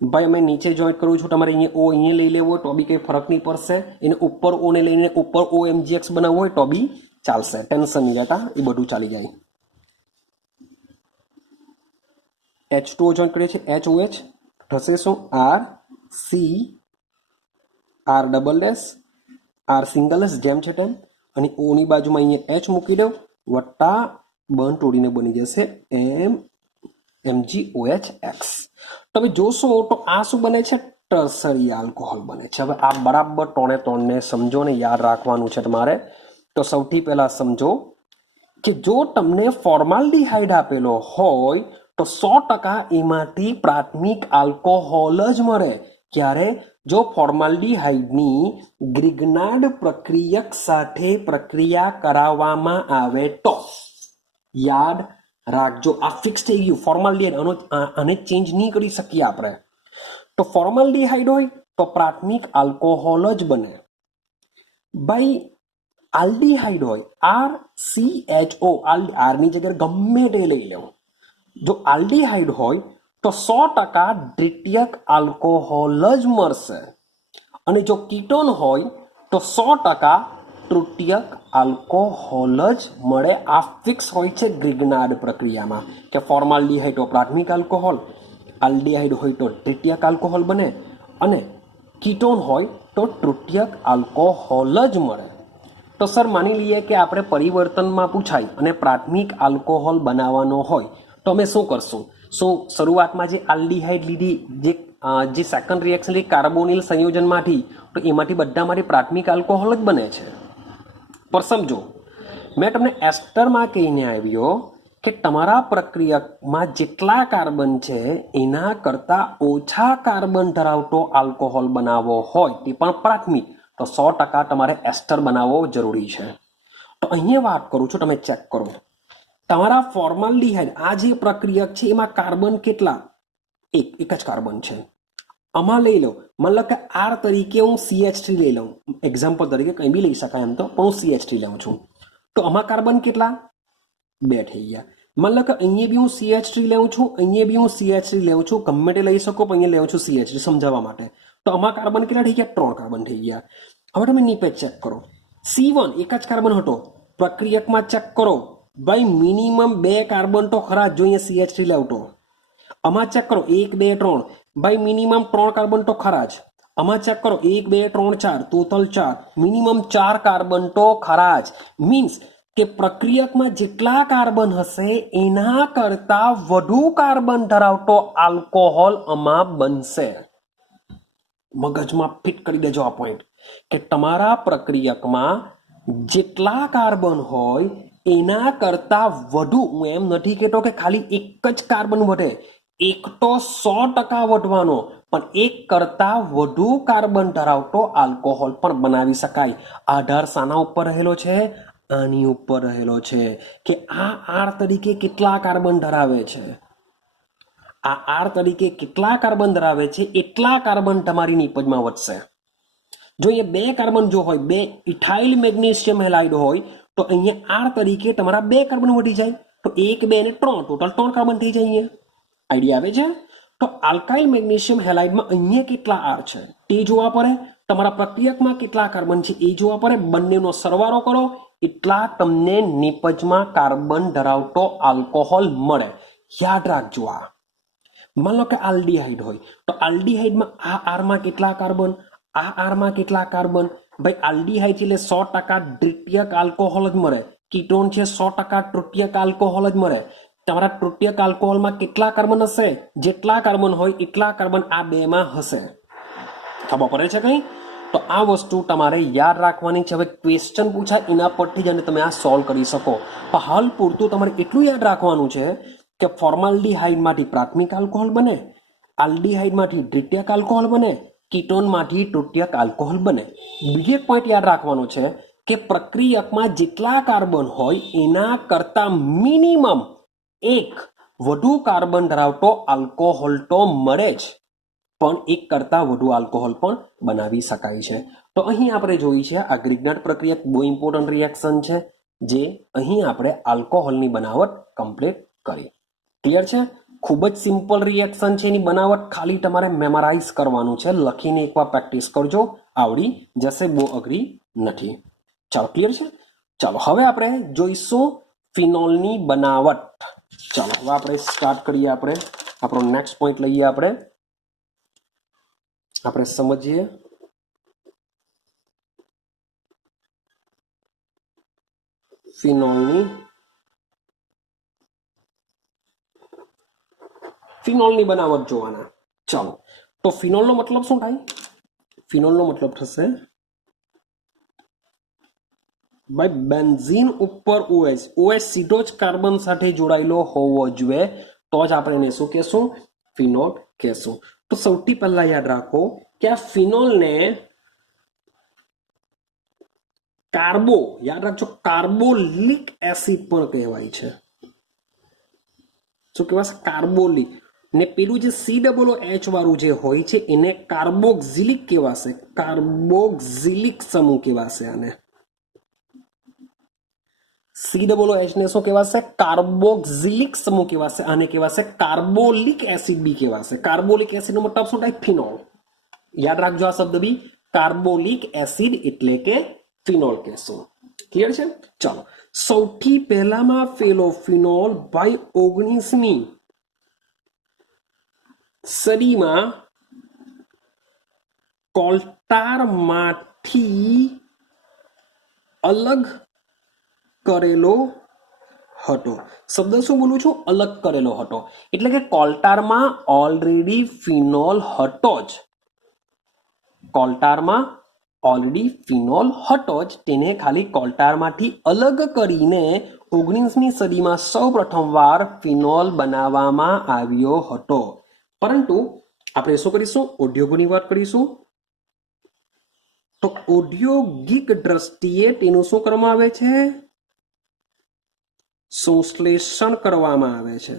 ભાઈ અમે નીચે જોઈન્ટ કરું છું, તમારે અહીંયા ઓ અહીંયા લઈ લેવો હોય તો બી કંઈ ફરક નહીં પડશે, એને ઉપર ઓ ને લઈને ઉપર ઓ MgX બનાવવો હોય તો બી ચાલશે, ટેન્શન નહીં લેતા, એ બધું ચાલી જાય. H2O જોઈન્ટ કરીએ છીએ, HOH થશે શું, R C R double dash R single S જેમ છે તેમ, અને ઓ ની બાજુમાં અહીંયા H મૂકી દો વત્તા બંધ તોડીને બની જશે MgOH. તમે જોશો તો આ શું બને છે, ટર્સરી આલ્કોહોલ બને છે. હવે આ બરાબર ત્રણે ત્રણને સમજો ને યાદ રાખવાનું છે તમારે. તો સૌથી પહેલા સમજો કે જો તમને ફોર્માલ્ડીહાઇડ આપેલો હોય તો 100% એમાંથી પ્રાથમિક આલ્કોહોલ જ મળે. ક્યારે, જો ફોર્માલ્ડીહાઇડની ગ્રિગ્નાર્ડ પ્રક્રિયક સાથે પ્રક્રિયા કરાવવામાં આવે તો. યાદ રાખજો, આ ફિક્સ થઈ ગયું. ફોર્માલ્ડીહાઇડ આને ચેન્જ નહીં કરી શકીએ આપણે. તો ફોર્માલ્ડીહાઇડ હોય તો પ્રાથમિક આલ્કોહોલ જ બને. ભાઈ આલ્ડીહાઇડ હોય RCHO, આર ની જગ્યાએ ગમે તે લઈ લેવું. જો આલ્ડીહાઇડ હોય તો 100% દ્વિતીયક આલ્કોહોલ જ મળશે, અને જો કીટોન હોય તો 100% તૃતીયક આલ્કોહોલ જ મળે. આ ફિક્સ હોય છે ગ્રિગ્નાર્ડ પ્રક્રિયામાં કે ફોર્માલ્ડીહાઇડ તો પ્રાથમિક આલ્કોહોલ, આલ્ડીહાઇડ હોય તો દ્વિતીયક આલ્કોહોલ બને, અને કીટોન હોય તો તૃતીયક આલ્કોહોલ જ મળે. તો સર માની લઈએ કે આપણે પરિવર્તનમાં પૂછાય અને પ્રાથમિક આલ્કોહોલ બનાવવાનો હોય તો અમે શું કરશું? શું શરૂઆતમાં જે આલ્ડીહાઇડ લીધી, જે સેકન્ડ રિએક્શન કાર્બોનિલ સંયોજનમાંથી, તો એમાંથી બધામાંથી પ્રાથમિક આલ્કોહોલ જ બને છે. પર સમજો મેં તમને એસ્ટરમાં કહીને આવ્યો કે તમારા પ્રક્રિયકમાં જેટલા કાર્બન છે એના કરતાં ઓછા કાર્બન ધરાવતો આલ્કોહોલ બનાવવો હોય તે પણ પ્રાથમિક, તો 100% તમારે એસ્ટર બનાવવો જરૂરી છે. તો અહીંયા વાત કરું છું, તમે ચેક કરો. તમારા ફોર્માલ્ડીહાઇડ આ જે પ્રક્રિયક છે એમાં કાર્બન કેટલા? એક જ કાર્બન છે. આમાં લઈ લો, મતલબ કે આર તરીકે હું CH3 લઈ લઉં, એક્ઝામ્પલ તરીકે કંઈ બી લઈ શકાય એમ તો, પણ હું CH3 લઉં છું. તો આમાં કાર્બન કેટલા? 2 થઈ ગયા. મતલબ કે અહીંયા બી હું CH3 લઉં છું, અહીંયા બી હું CH3 લઉં છું, ગમે તે લઈ શકો, પણ અહીંયા લઉં છું CH3 સમજાવવા માટે. તો આમાં કાર્બન કેટલા થઈ ગયા? 3 કાર્બન થઈ ગયા. હવે તમે નીચે ચેક કરો, C1 એક જ કાર્બન હતો, પ્રક્રિયકમાં ચેક કરો ભાઈ મિનિમમ 2 કાર્બન તો ખરા. જો અહીંયા CH3 લાવતો, આમાં ચેક કરો 1 2 3, ભાઈ મિનિમમ 3 કાર્બન તો ખરા જ. આમાં ચેક કરો 1 2 3 4, ટોટલ 4, મિનિમમ 4 કાર્બન તો ખરા જ. મીન્સ કે પ્રક્રિયકમાં જેટલા કાર્બન હશે એના કરતા વધુ કાર્બન ધરાવતો આલ્કોહોલ આમાં બનશે. મગજમાં ફિટ કરી દેજો આ પોઈન્ટ કે તમારા પ્રક્રિયકમાં જેટલા કાર્બન હોય એના કરતા વધુ, હું એમ નથી કહેતો કે ખાલી એક જ કાર્બન વધે, એક તો 100% વધવાનો, પણ એક કરતા વધુ કાર્બન ધરાવતો આલ્કોહોલ પણ બનાવી શકાય. આધાર શાના ઉપર રહેલો છે? આની ઉપર રહેલો છે કે આ આર તરીકે કેટલા કાર્બન ધરાવે છે. આ આર તરીકે કેટલા કાર્બન ધરાવે છે એટલા કાર્બન તમારી નિપજમાં વધશે. જો અહીંયા 2 કાર્બન જો હોય, 2 ઇથાઇલ મેગ્નેશિયમ હેલાઇડ હોય, તો અહીંયા આર તરીકે તમારા 2 કાર્બન વધી જાય, તો 1 2 અને 3 ટોટલ 3 કાર્બન થઈ જાય. અહીંયા આઈડિયા આવે છે. તો આલ્કાઇલ મેગ્નેશિયમ હેલાઇડમાં અહીંયા કેટલા આર છે તે જોવા પડે, તમારા પ્રક્રિયકમાં કેટલા કાર્બન છે એ જોવા પડે, બંનેનો સરવાળો કરો એટલા તમને નિપજમાં કાર્બન ધરાવતો આલ્કોહોલ મળે. યાદ રાખજો. આ માનો કે આલ્ડીહાઇડ હોય તો આલ્ડીહાઇડમાં આ આરમાં કેટલા કાર્બન, આ આરમાં કેટલા કાર્બન. ભાઈ આલ્ડીહાઇડ એટલે 100% દ્વિતીયક આલ્કોહોલ જ મળે. કીટોન છે 100% તૃતીયક આલ્કોહોલ જ મળે. તમારા તૃતીયક આલ્કોહોલમાં કેટલા કાર્બન હશે, જેટલા કાર્બન હોય એટલા કાર્બન આ બેમાં હશે. ખબર પડે છે કઈ? તો આ વસ્તુ તમારે યાદ રાખવાની છે. હવે ક્વેશ્ચન પૂછાય એના પરથી જ તમે આ સોલ્વ કરી શકો. પણ હાલ પૂરતું તમારે એટલું યાદ રાખવાનું છે કે ફોર્માલ્ડીહાઇડમાંથી પ્રાથમિક આલ્કોહોલ બને, આલ્ડીહાઇડમાંથી દ્વિતીયક આલ્કોહોલ બને, કીટોનમાંથી તૃતીયક આલ્કોહોલ બને. બીજો એક પોઈન્ટ યાદ રાખવાનો છે કે પ્રક્રિયકમાં જેટલા કાર્બન હોય એના કરતા મિનિમમ 1 વધુ કાર્બન ધરાવતો આલ્કોહોલ તો મળે જ, પણ 1 કરતા વધુ આલ્કોહોલ પણ બનાવી શકાય છે. તો અહીં આપણે જોઈ છે આ ગ્રિગ્નાર્ડ પ્રક્રિયા બહુ ઇમ્પોર્ટન્ટ રિએક્શન છે, જે અહીં આપણે આલ્કોહોલની બનાવટ કમ્પ્લીટ કરી. ક્લિયર છે? ખૂબ જ સિમ્પલ રિએક્શન છે. એની બનાવટ ખાલી તમારે મેમરાઇઝ કરવાનું છે, લખીને એકવાર પ્રેક્ટિસ કરજો, આવડી જશે, બહુ અઘરી નથી. ચાલો, ક્લિયર છે? ચાલો હવે આપણે જોઈશું ફિનોલની બનાવટ. ચાલો હવે આપણે સ્ટાર્ટ કરીએ. આપણે આપણો નેક્સ્ટ પોઈન્ટ લઈએ. આપણે સમજીએ ફિનોલની બનાવટ જોવાના. ચાલો, તો ફિનોલનો મતલબ શું થાય? ફિનોલનો મતલબ થશે ભાઈ બેન્ઝીન ઉપર OH સીધો જ કાર્બન સાથે જોડાયેલો હોવો જોઈએ, તો જ આપણે એને શું કહેશું? ફિનોલ કહેશું. તો સૌથી પહેલા યાદ રાખો કે આ ફિનોલને યાદ રાખજો, કાર્બોલિક એસિડ પણ કહેવાય છે. શું કહેવાય? કાર્બોલિક. ને પેલું જે COOH વાળું જે હોય છે એને કાર્બોક્સિલિક કહેવાશે. કાર્બોક્સિલિક સમૂહ કહેવાશે આને. COOH ને શું કહેવાશે? કાર્બોક્સિલિક સમૂહ કહેવાશે. આને કહેવાશે કાર્બોલિક એસિડ બી કહેવાશે. કાર્બોલિક એસિડનો મતલબ શું થાય? ફિનોલ. યાદ રાખજો આ શબ્દ બી, કાર્બોલિક એસિડ એટલે કે ફિનોલ કહેશું. ક્લિયર છે? ચાલો, સૌથી પહેલામાં પેલો ફિનોલ ભાઈ 19મી સદીમાં કોલ્ટારમાંથી અલગ કરેલો હતો. શબ્દ શું બોલું છું? અલગ કરેલો હતો. એટલે કે કોલ્ટારમાં ઓલરેડી ફિનોલ હતો જ. કોલ્ટારમાં ઓલરેડી ફિનોલ હતો જ, તેને ખાલી કોલ્ટારમાંથી અલગ કરીને 19મી સદીમાં સૌ પ્રથમવાર ફિનોલ બનાવવામાં આવ્યો હતો. પરંતુ આપણે શું કરીશું? ઉદ્યોગોની વાત કરીશું. તો ઔદ્યોગિક દ્રષ્ટિએ તેનું શું કરવામાં આવે છે? સંશ્લેષણ કરવામાં આવે છે.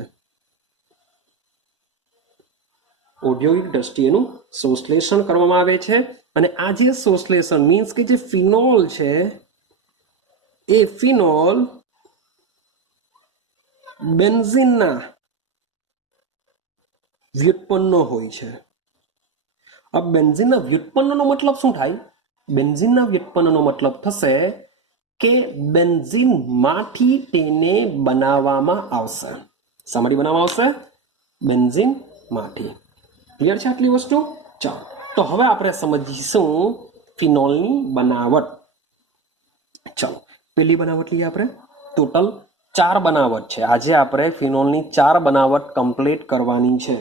ઔદ્યોગિક દ્રષ્ટિએનું સંશ્લેષણ કરવામાં આવે છે. અને આ જે સંશ્લેષણ મીન્સ કે જે ફિનોલ છે એ ફિનોલ બેન્ઝીનના વ્યુત્પન્નો હોય છે. આ બેન્ઝીનના વ્યુત્પન્નનો મતલબ શું થાય? બેન્ઝીનના વ્યુત્પન્નનો મતલબ થશે કે બેન્ઝીનમાંથી તેને બનાવવામાં આવશે. શામાંથી બનાવવામાં આવશે? બેન્ઝીનમાંથી. ક્લિયર છે આટલી વસ્તુ? ચાલો, તો હવે આપણે સમજીશું ફિનોલની બનાવટ. ચાલો, પહેલી બનાવટ લઈએ આપણે. ટોટલ 4 બનાવટ છે. આજે આપણે ફિનોલની 4 બનાવટ કમ્પ્લીટ કરવાની છે.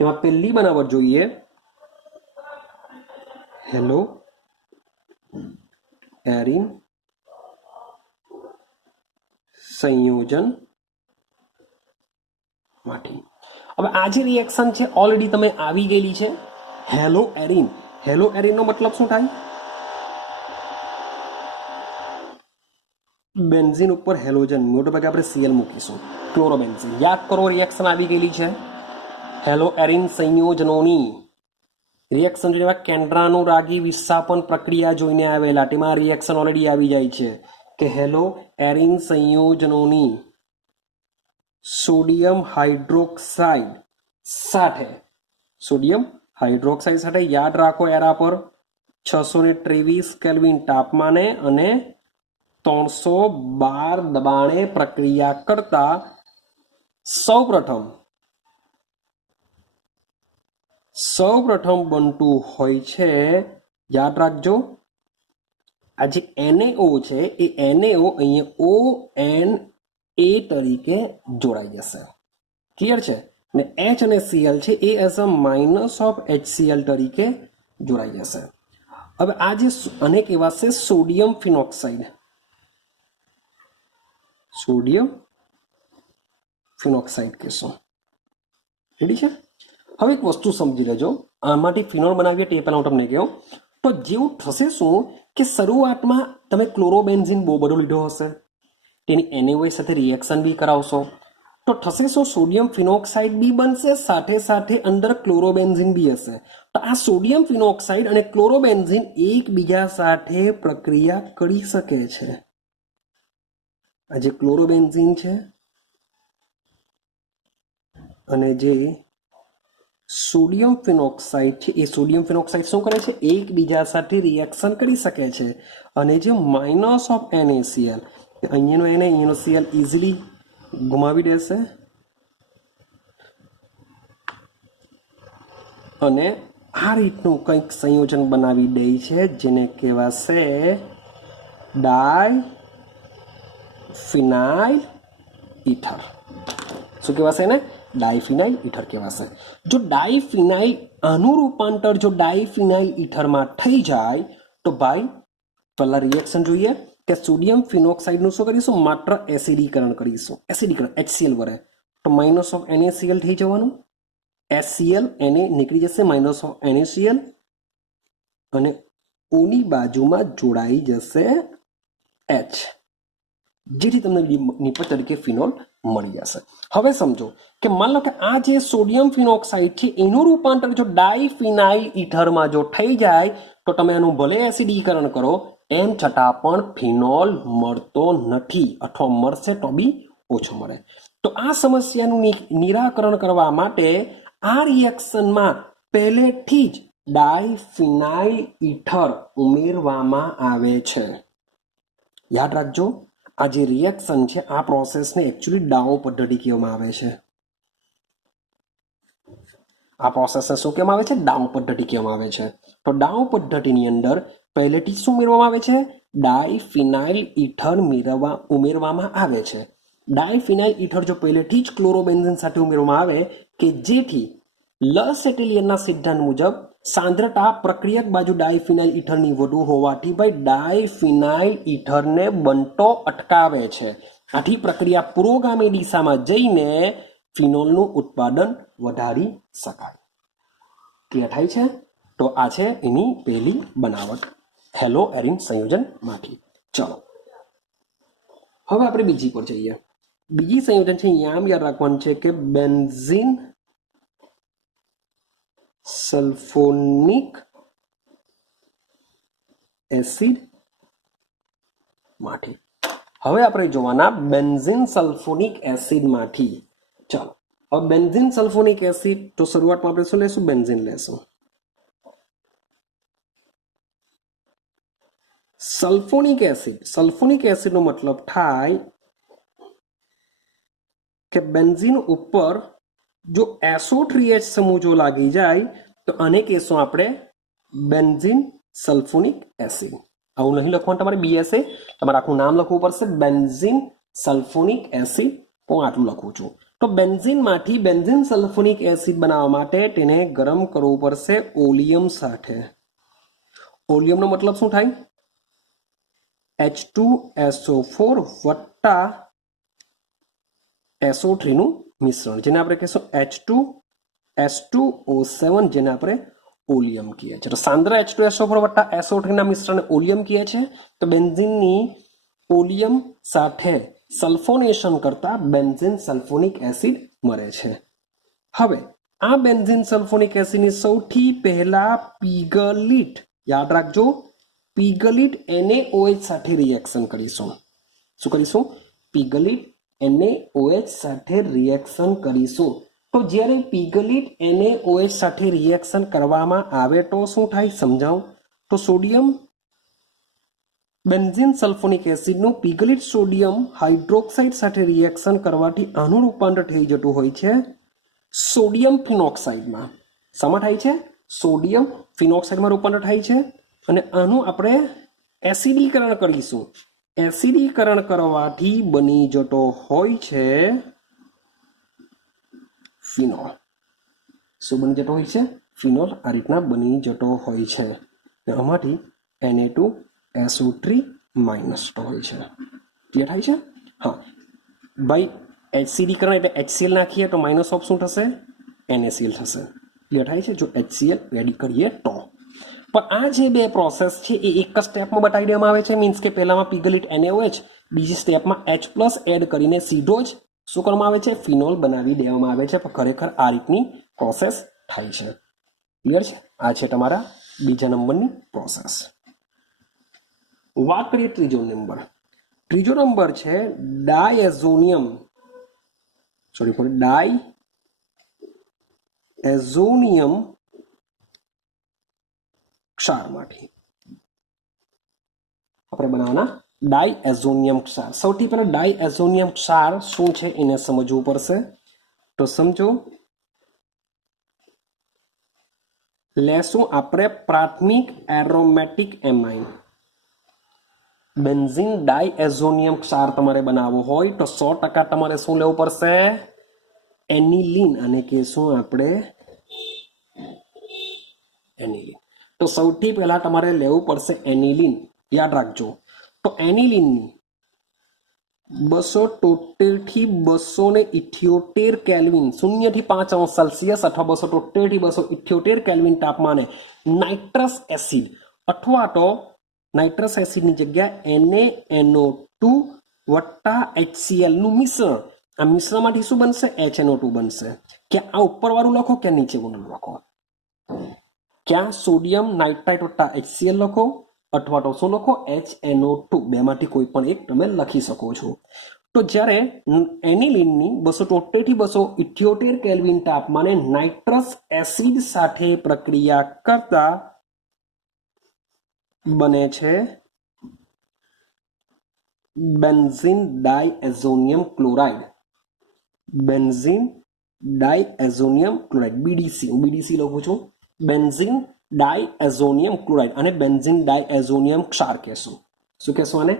એમાં પહેલી બનાવટ જોઈએ હેલો એરિન સંયોજન માંથી. હવે આ જે રિએક્શન છે ઓલરેડી તમે આવી ગયેલી છે. Hello arene. હેલો એરિનનો મતલબ શું થાય? બેન્ઝીન ઉપર હેલોજન, મોટે ભાગે આપણે Cl મૂકીશું. ક્લોરોબેન્ઝીન. યાદ કરો, રિએક્શન આવી ગયેલી છે. હેલોએરિન સંયોજનોની રિએક્શન જેવા કેન્દ્રાનુરાગી વિસ્થાપન પ્રક્રિયા જોઈને આવેલા તેમાં રિએક્શન ઓલરેડી આવી જાય છે કે હેલોએરિન સંયોજનોની સોડિયમ હાઇડ્રોક્સાઇડ સાથે યાદ રાખો એરા પર 623 કેલ્વિન તાપમાને અને 312 દબાણે પ્રક્રિયા કરતા સૌપ્રથમ બનતું હોય છે, યાદ રાખજો આ જે NaO છે એ NaO અહીંયા ONA તરીકે જોડાઈ જશે, ક્લિયર છે ને H અને Cl છે એ as a minus of HCl તરીકે જોડાઈ જશે. હવે આ જે આને કહેવાશે સોડિયમ ફિનોક્સાઇડ કહેશો. રેડી છે? હવે એક વસ્તુ સમજી લેજો, આમાંથી ફિનોલ બનાવીએ તે પહેલા હું તમને કહું તો જેવું થશે શું કે શરૂઆતમાં તમે ક્લોરોબેન્ઝીન બહુ બધો લીધો હશે, તેની NaOH સાથે રિએક્શન બી કરાવશો તો થશે શું સોડિયમ ફિનોક્સાઇડ બી બનશે, સાથે સાથે અંદર ક્લોરોબેન્ઝીન બી હશે. તો આ સોડિયમ ફિનોક્સાઇડ અને ક્લોરોબેન્ઝીન એકબીજા સાથે પ્રક્રિયા કરી શકે છે. આ જે ક્લોરોબેન્ઝીન છે અને જે સોડિયમ ફિનોક્સાઇડ છે એ સોડિયમ ફિનોક્સાઇડ શું કરે છે, એકબીજા સાથે રિએક્શન કરી શકે છે. અને જે minus of NaCl, અહીંયાનો Cl easily ગુમાવી દેશે અને આ રીતનું કંઈક સંયોજન બનાવી દે છે જેને કહેવાશે ડાયફિનાઇલ ઇથર. શું કહેવાશે એને? ડાયફિનાઇલ ઇથર કહેવાશે. જો ડાયફિનાઇલ આનું રૂપાંતર જો ડાયફિનાઇલ ઇથરમાં થઈ જાય તો ભાઈ પહેલા રિએક્શન જોઈએ કે સોડિયમ ફિનોક્સાઇડનું શું કરીશું, માત્ર એસિડીકરણ કરીશું, HCl વડે. તો માઇનસ ઓફ NaCl થઈ જવાનું, HCl Na નીકળી જશે, માઇનસ ઓફ NaCl અને ઓની બાજુમાં જોડાઈ જશે H, જેથી તમને નિપજ તરીકે ફિનોલ મળી જશે. હવે સમજો કે માન લો કે આ જે સોડિયમ ફિનોક્સાઇડ છે એનું રૂપાંતર જો ડાયફિનાઇલ ઇથરમાં જો થઈ જાય તો તમે એનું ભલે એસિડીકરણ કરો એમ છતાં પણ ફિનોલ મળતો નથી, અથવા મળશે તો બી ઓછો મળે. તો આ સમસ્યાનું નિરાકરણ કરવા માટે આ રિએક્શનમાં પહેલેથી જ ડાયફિનાઇલ ઇથર ઉમેરવામાં આવે છે. યાદ રાખજો આ જે રિએક્શન છે આ પ્રોસેસને એકચ્યુઅલી ડાઉ પદ્ધતિ કહેવામાં આવે છે. આ પ્રોસેસને શું કહેવામાં આવે છે? ડાઉ પદ્ધતિ કહેવામાં આવે છે. તો ડાઉ પદ્ધતિની અંદર પહેલેથી શું ઉમેરવામાં આવે છે? ડાયફિનાઇલ ઇથર ઉમેરવામાં આવે છે. ડાયફિનાઇલ ઇથર જો પહેલેથી જ ક્લોરોબેન્ઝીન સાથે ઉમેરવામાં આવે કે જેથી લસેટેલિયનના સિદ્ધાંત મુજબ સાંદ્રતા પ્રક્રિયક બાજુ ડાયફિનાઇલ ઇથરની વધુ હોવાથી ભાઈ ડાયફિનાઇલ ઇથરને બનતો અટકાવે છે. આથી પ્રક્રિયા પુરોગામી દિશામાં જઈને ફિનોલનું ઉત્પાદન વધારી શકાય. ક્લિયર થાય છે? તો આ છે એની પહેલી બનાવટ હેલોએરિન સંયોજનમાંથી. ચલો હવે આપણે બીજી પર જઈએ. બીજી સંયોજન છે અહીંયા આમ યાદ રાખવાનું છે કે બેન્ઝીન સલ્ફોનિક એસિડ માંથી. હવે આપણે જોવાના બેન્ઝીન સલ્ફોનિક એસિડ માંથી. ચાલો હવે બેન્ઝીન સલ્ફોનિક એસિડ તો શરૂઆતમાં આપણે શું લેશું? બેન્ઝીન લેશું. સલ્ફોનિક એસિડ નો મતલબ થાય કે બેન્ઝીન ઉપર જો SO3H સમૂહ જો લાગી જાય તો આને કહેશું આપણે બેન્ઝીન સલ્ફોનિક એસિડ. આવું નહીં લખવાનું તમારે BSA, તમારે આખું નામ લખવું પડશે, બેન્ઝીન સલ્ફોનિક એસિડ. હું આટલું લખું છું. તો બેન્ઝીનમાંથી બેન્ઝીન સલ્ફોનિક એસિડ બનાવવા માટે તેને ગરમ કરવું પડશે ઓલિયમ સાથે. ઓલિયમનો મતલબ શું થાય? H2SO4 વત્તા SO3 નું મિશ્રણ, જેને આપણે કહીશું H2S2O7, જેને આપણે ઓલિયમ કહીએ છીએ. તો સાંદ્ર H2SO4 વત્તા SO3 ના મિશ્રણને ઓલિયમ કહીએ છીએ. તો બેન્ઝીનની ઓલિયમ સાથે સલ્ફોનેશન કરતા બેન્ઝીન સલ્ફોનિક એસિડ મળે છે. હવે આ બેન્ઝીન સલ્ફોનિક એસિડની સૌથી પહેલા પીગલિટ, યાદ રાખજો, પીગલિટ NaOH સાથે રિએક્શન કરીશું. શું કરીશું? પીગલિટ NaOH સાથે રિએક્શન કરીશું. તો જ્યારે પીગલિટ NaOH સાથે રિએક્શન કરવામાં આવે તો શું થાય સમજાવું. તો સોડિયમ બેન્ઝીન સલ્ફોનિક એસિડનું પીગલિટ સોડિયમ હાઇડ્રોક્સાઇડ સાથે રિએક્શન કરવાથી આનું રૂપાંતર થઈ જતું હોય છે સોડિયમ ફિનોક્સાઇડમાં. શામાં થાય છે? સોડિયમ ફિનોક્સાઇડમાં રૂપાંતર થાય છે. અને આનું આપણે એસિડીકરણ કરીશું. એસિડીકરણ કરવાથી બની જતો હોય છે ફિનોલ. શું બની જતો હોય છે? ફિનોલ આ રીતના બની જતો હોય છે. આમાંથી Na2SO3 માઇનસ હોય છે. ક્લિયર થાય છે? હા ભાઈ, એસિડીકરણ એટલે HCl નાખીએ તો માઇનસ ઓફ શું થશે? NaCl થશે. ક્લિયર થાય છે? જો HCl એડ કરીએ તો. પણ આ જે બે પ્રોસેસ છે એ એક જ સ્ટેપમાં બતાવી દેવામાં આવે છે. મીન્સ કે પહેલામાં પીગલિટ NaOH, બીજી સ્ટેપમાં H+ એડ કરીને સીધો જ શું કરવામાં આવે છે? ફિનોલ બનાવી દેવામાં આવે છે. પણ ખરેખર આ રીતની પ્રોસેસ થાય છે. ક્લિયર છે? આ છે તમારા બીજા નંબરની પ્રોસેસ. વાત કરીએ ત્રીજો નંબર. ત્રીજો નંબર છે ડાયએઝોનિયમ ક્ષારમાંથી આપણે બનાવવાના ડાયએઝોનિયમ ક્ષાર. સૌથી પહેલા ડાયએઝોનિયમ ક્ષાર શું છે એને સમજવું પડશે. તો સમજો, લેશું આપણે પ્રાથમિક એરોમેટિક એમાઇન. બેન્ઝીન ડાયએઝોનિયમ ક્ષાર તમારે બનાવવો હોય તો 100% તમારે શું લેવું પડશે? એનિલીન. અને કહેશું આપણે એનિલીન. તો સૌથી પહેલા તમારે લેવું પડશે એનિલીન. યાદ રાખજો. તો એનિલીનની 273 થી 278 કેલ્વિન, 0 થી 5 અંશ સેલ્સિયસ અથવા 273 થી 278 કેલ્વિન તાપમાને નાઇટ્રસ એસિડ અથવા તો નાઇટ્રસ એસિડની જગ્યાએ NaNO2 વત્તા HCl નું મિશ્રણ. આ મિશ્રણમાંથી શું બનશે? HNO2 બનશે. ક્યાં આ ઉપરવાળું લખો કે નીચેવાળું લખો? ક્યાં સોડિયમ નાઇટ્રાઇટ વત્તા HCl લખો અથવા તો શું લખો? HNO2. બેમાંથી કોઈ પણ એક તમે લખી શકો છો. તો જ્યારે એનિલીનની 273 થી 278 કેલ્વિન તાપમાને નાઇટ્રસ એસિડ સાથે પ્રક્રિયા કરતા બને છે benzene diazonium chloride. Benzene diazonium chloride, BDC. હું BDC લખું છું. બેન્ઝીન ડાયએઝોનિયમ ક્લોરાઇડ અને બેન્ઝીન ડાયએઝોનિયમ ક્ષાર કહેશું. શું કહેશું આને?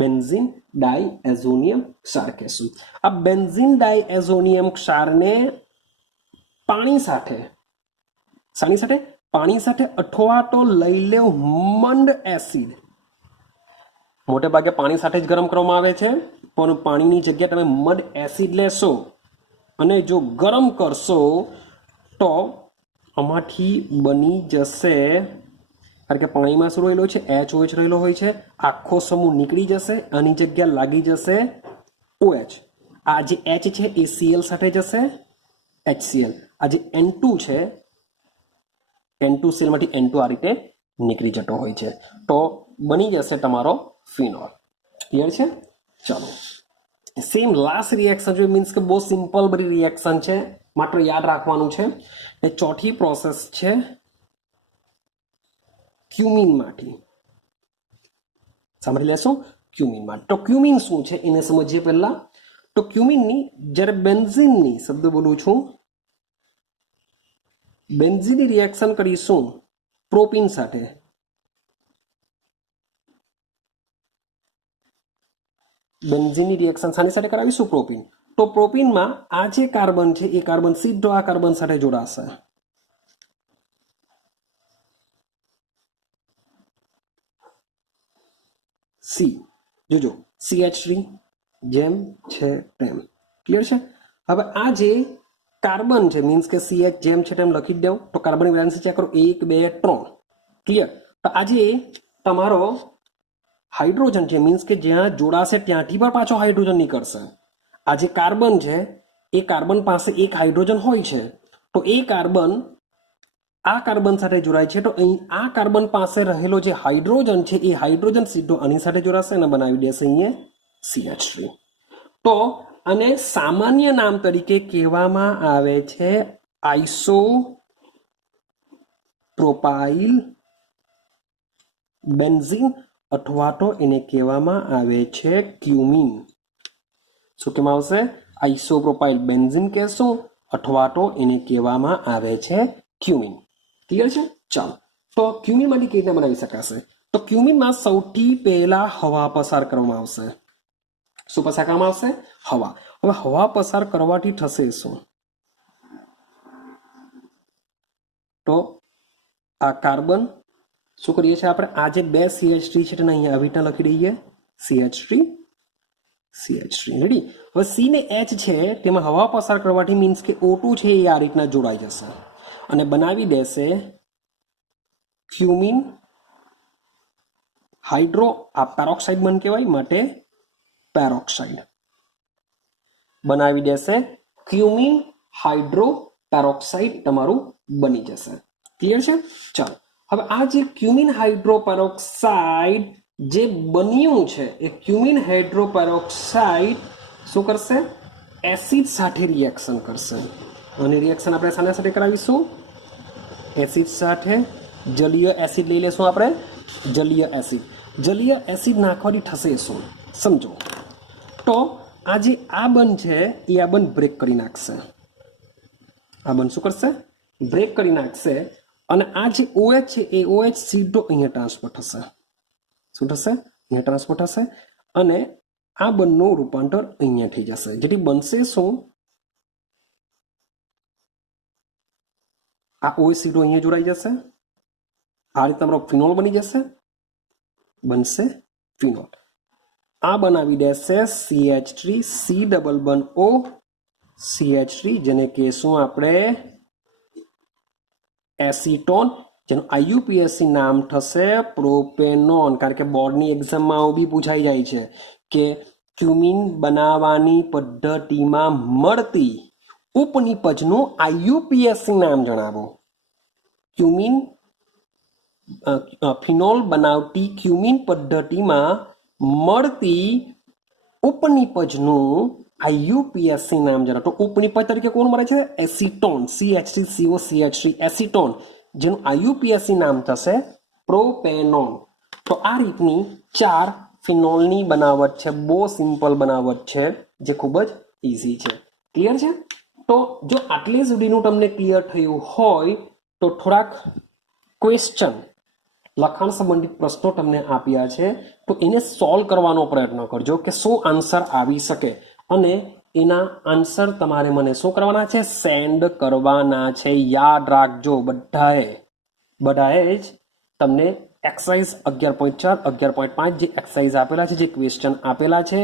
બેન્ઝીન ડાયએઝોનિયમ ક્ષાર કહેશું. આ બેન્ઝીન ડાયએઝોનિયમ ક્ષારને પાણી સાથે, શાની સાથે? પાણી સાથે અથવા તો લઈ લેવ મંડ એસિડ. મોટે ભાગે પાણી સાથે જ ગરમ કરવામાં આવે છે, પણ પાણીની જગ્યાએ તમે મડ એસિડ લેશો અને જો ગરમ કરશો તો આમાંથી બની જશે, કારણ કે પાણીમાં શું રહેલો છે? HOH રહેલો હોય છે. આખો સમૂહ નીકળી જશે, આની જગ્યા લાગી જશે OH. આ જે H છે એ Cl સાથે જશે, HCl. આ જે N2 છે, N2Cl માંથી N2 આ રીતે નીકળી જતો હોય છે. તો બની જશે તમારો ફિનોલ. ક્લિયર છે? ચાલો, સેમ લાસ્ટ રિએક્શન છે. મીન્સ કે બહુ સિમ્પલ બધી રિએક્શન છે, માત્ર યાદ રાખવાનું છે. એ ચોથી પ્રોસેસ છે ક્યુમિનમાંથી. સાંભળી લેશો ક્યુમિનમાં. તો ક્યુમિન શું છે એને સમજીએ પહેલા. તો ક્યુમિનની જ્યારે બેન્ઝીનની, શબ્દ બોલું છું, બેન્ઝીનની રિએક્શન કરીશું પ્રોપીન સાથે, બેન્ઝીનની રિએક્શન શાની સાથે કરાવીશું? પ્રોપીન. તો પ્રોપીનમાં આ જે કાર્બન છે એ કાર્બન સીધો આ કાર્બન સાથે જોડાશે. સી જોજો, CH3 જેમ છે તેમ. ક્લિયર છે? હવે આ જે કાર્બન છે, મીન્સ કે CH જેમ છે તેમ લખી દઉં. તો કાર્બન વેલેન્સી ચેક કરો, 1 2 3. ક્લિયર? તો આજે તમારો હાઇડ્રોજન છે, મીન્સ કે જ્યાં જોડાશે ત્યાંથી પણ પાછો હાઇડ્રોજન નીકળશે. આ જે કાર્બન છે એ કાર્બન પાસે એક હાઇડ્રોજન હોય છે, તો એ કાર્બન આ કાર્બન સાથે જોડાય છે, તો અહીં આ કાર્બન પાસે રહેલો જે હાઇડ્રોજન છે એ હાઇડ્રોજન સીધો આની સાથે જોડાશે અને બનાવી દેશે અહીંયા CH3. તો અને સામાન્ય નામ તરીકે કહેવામાં આવે છે આઇસોપ્રોપાઇલ બેન્ઝીન અથવા તો એને કહેવામાં આવે છે ક્યુમિન. શું કહેવામાં આવશે? આઇસોપ્રોપાઇલ બેન્ઝીન કહેશું અથવા તો એને કહેવામાં આવે છે ક્યુમિન. ક્લિયર છે? ચાલો, તો ક્યુમિન માંથી કેવી રીતે બનાવી શકાશે? તો ક્યુમિનમાં સૌથી પહેલા હવા પસાર કરવામાં આવશે. શું પસાર કરવામાં આવશે? હવા. હવે હવા પસાર કરવાથી થશે શું? તો આ કાર્બન શું કરીએ છીએ આપણે? આ જે બે CH3 છે તેને અહીંયા આવી રીતના લખી દઈએ CH3 રેડી. હવે C ને H છે તેમાં હવા પસાર કરવાથી મીન્સ કે O2 છે એ આ રીતના જોડાઈ જશે અને બનાવી દેશે ક્યુમિન હાઇડ્રો. આ પેરોક્સાઇડ બન કહેવાય માટે પેરોક્સાઇડ બનાવી દેશે ક્યુમિન હાઇડ્રો પેરોક્સાઇડ તમારું બની જશે. ક્લિયર છે? ચાલો, હવે આ જે ક્યુમિન હાઇડ્રો પેરોક્સાઇડ જે બન્યું છે એ ક્યુમિન હાઇડ્રો પેરોક્સાઇડ શું કરશે? એસિડ સાથે રિએક્શન કરશે. અને રિએક્શન આપણે શાના સાથે કરાવીશું? એસિડ સાથે. જલીય એસિડ લઈ લેશું આપણે. જલીય એસિડ નાખવાથી થશે શું? સમજો. તો આ જે આ બન છે એ આ બન બ્રેક કરી નાખશે. આ બન શું કરશે? બ્રેક કરી નાખશે. અને આ જે OH છે એ OH સીધો અહીંયા ટ્રાન્સફર થશે. શું થશે? અહીંયા ટ્રાન્સફર થશે અને આ બંનું રૂપાંતર અહીંયા થઈ જશે. જેથી બનશે શું? આ OH સીધો અહીંયા જોડાઈ જશે. આ રીતે તમારો ફિનોલ બની જશે. બનશે ફિનોલ. આ બનાવી દેશે CH3 C ડબલ બન O CH3 જેને કહેશું આપણે એસિટોન, જેનું IUPAC નામ થશે પ્રોપેનોન. કારણ કે બોર્ડની એક્ઝામમાં આવું બી પૂછાઈ જાય છે કે ક્યુમિન બનાવવાની પદ્ધતિમાં મળતી ઉપનિપજનું IUPAC નામ જણાવો. ક્યુમિન ફિનોલ બનાવતી ક્યુમિન પદ્ધતિમાં મળતી ઉપનિપજનું IUPAC નામ જણાવો. તો ઉપનિપજ તરીકે કોણ મળે છે? એસિટોન. CH3CO CH3 એસિટોન, જેનું IUPAC નામ થશે પ્રોપેનોન. તો આ રીતની 4 ફિનોલની બનાવટ છે. બહુ સિમ્પલ બનાવટ છે જે ખૂબ જ ઇઝી છે. ક્લિયર છે? તો જો આટલે સુધીનું તમને ક્લિયર થયું હોય તો થોડાક ક્વેશ્ચન લખાણ સંબંધિત પ્રશ્નો તમને આપ્યા છે તો એને સોલ્વ કરવાનો પ્રયત્ન કરજો કે શું આન્સર આવી શકે અને એના આન્સર તમારે મને શું કરવાના છે? સેન્ડ કરવાના છે. યાદ રાખજો બધાએ જ તમને એક્સરસાઇઝ 11.4 11.5 જે એક્સરસાઇઝ આપેલા છે, જે ક્વેશ્ચન આપેલા છે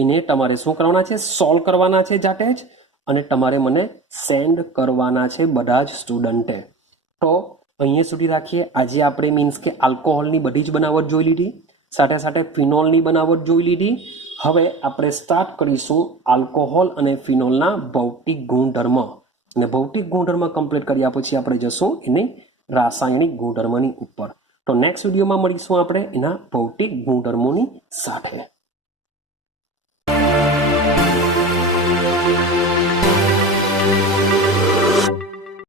એને તમારે શું કરવાના છે? સોલ્વ કરવાના છે જાતે જ અને તમારે મને સેન્ડ કરવાના છે બધા જ સ્ટુડન્ટે. તો અહીંયા સુધી રાખીએ. આજે આપણે મીન્સ કે આલ્કોહોલની બધી જ બનાવટ જોઈ લીધી, સાથે સાથે ફિનોલની બનાવટ જોઈ લીધી. હવે આપણે સ્ટાર્ટ કરીશું આલ્કોહોલ અને ફિનોલના ભૌતિક ગુણધર્મ. અને ભૌતિક ગુણધર્મ કમ્પ્લીટ કર્યા પછી આપણે જશું એની રાસાયણિક ગુણધર્મની ઉપર. તો નેક્સ્ટ વિડીયોમાં મળીશું આપણે એના ભૌતિક ગુણધર્મોની સાથે.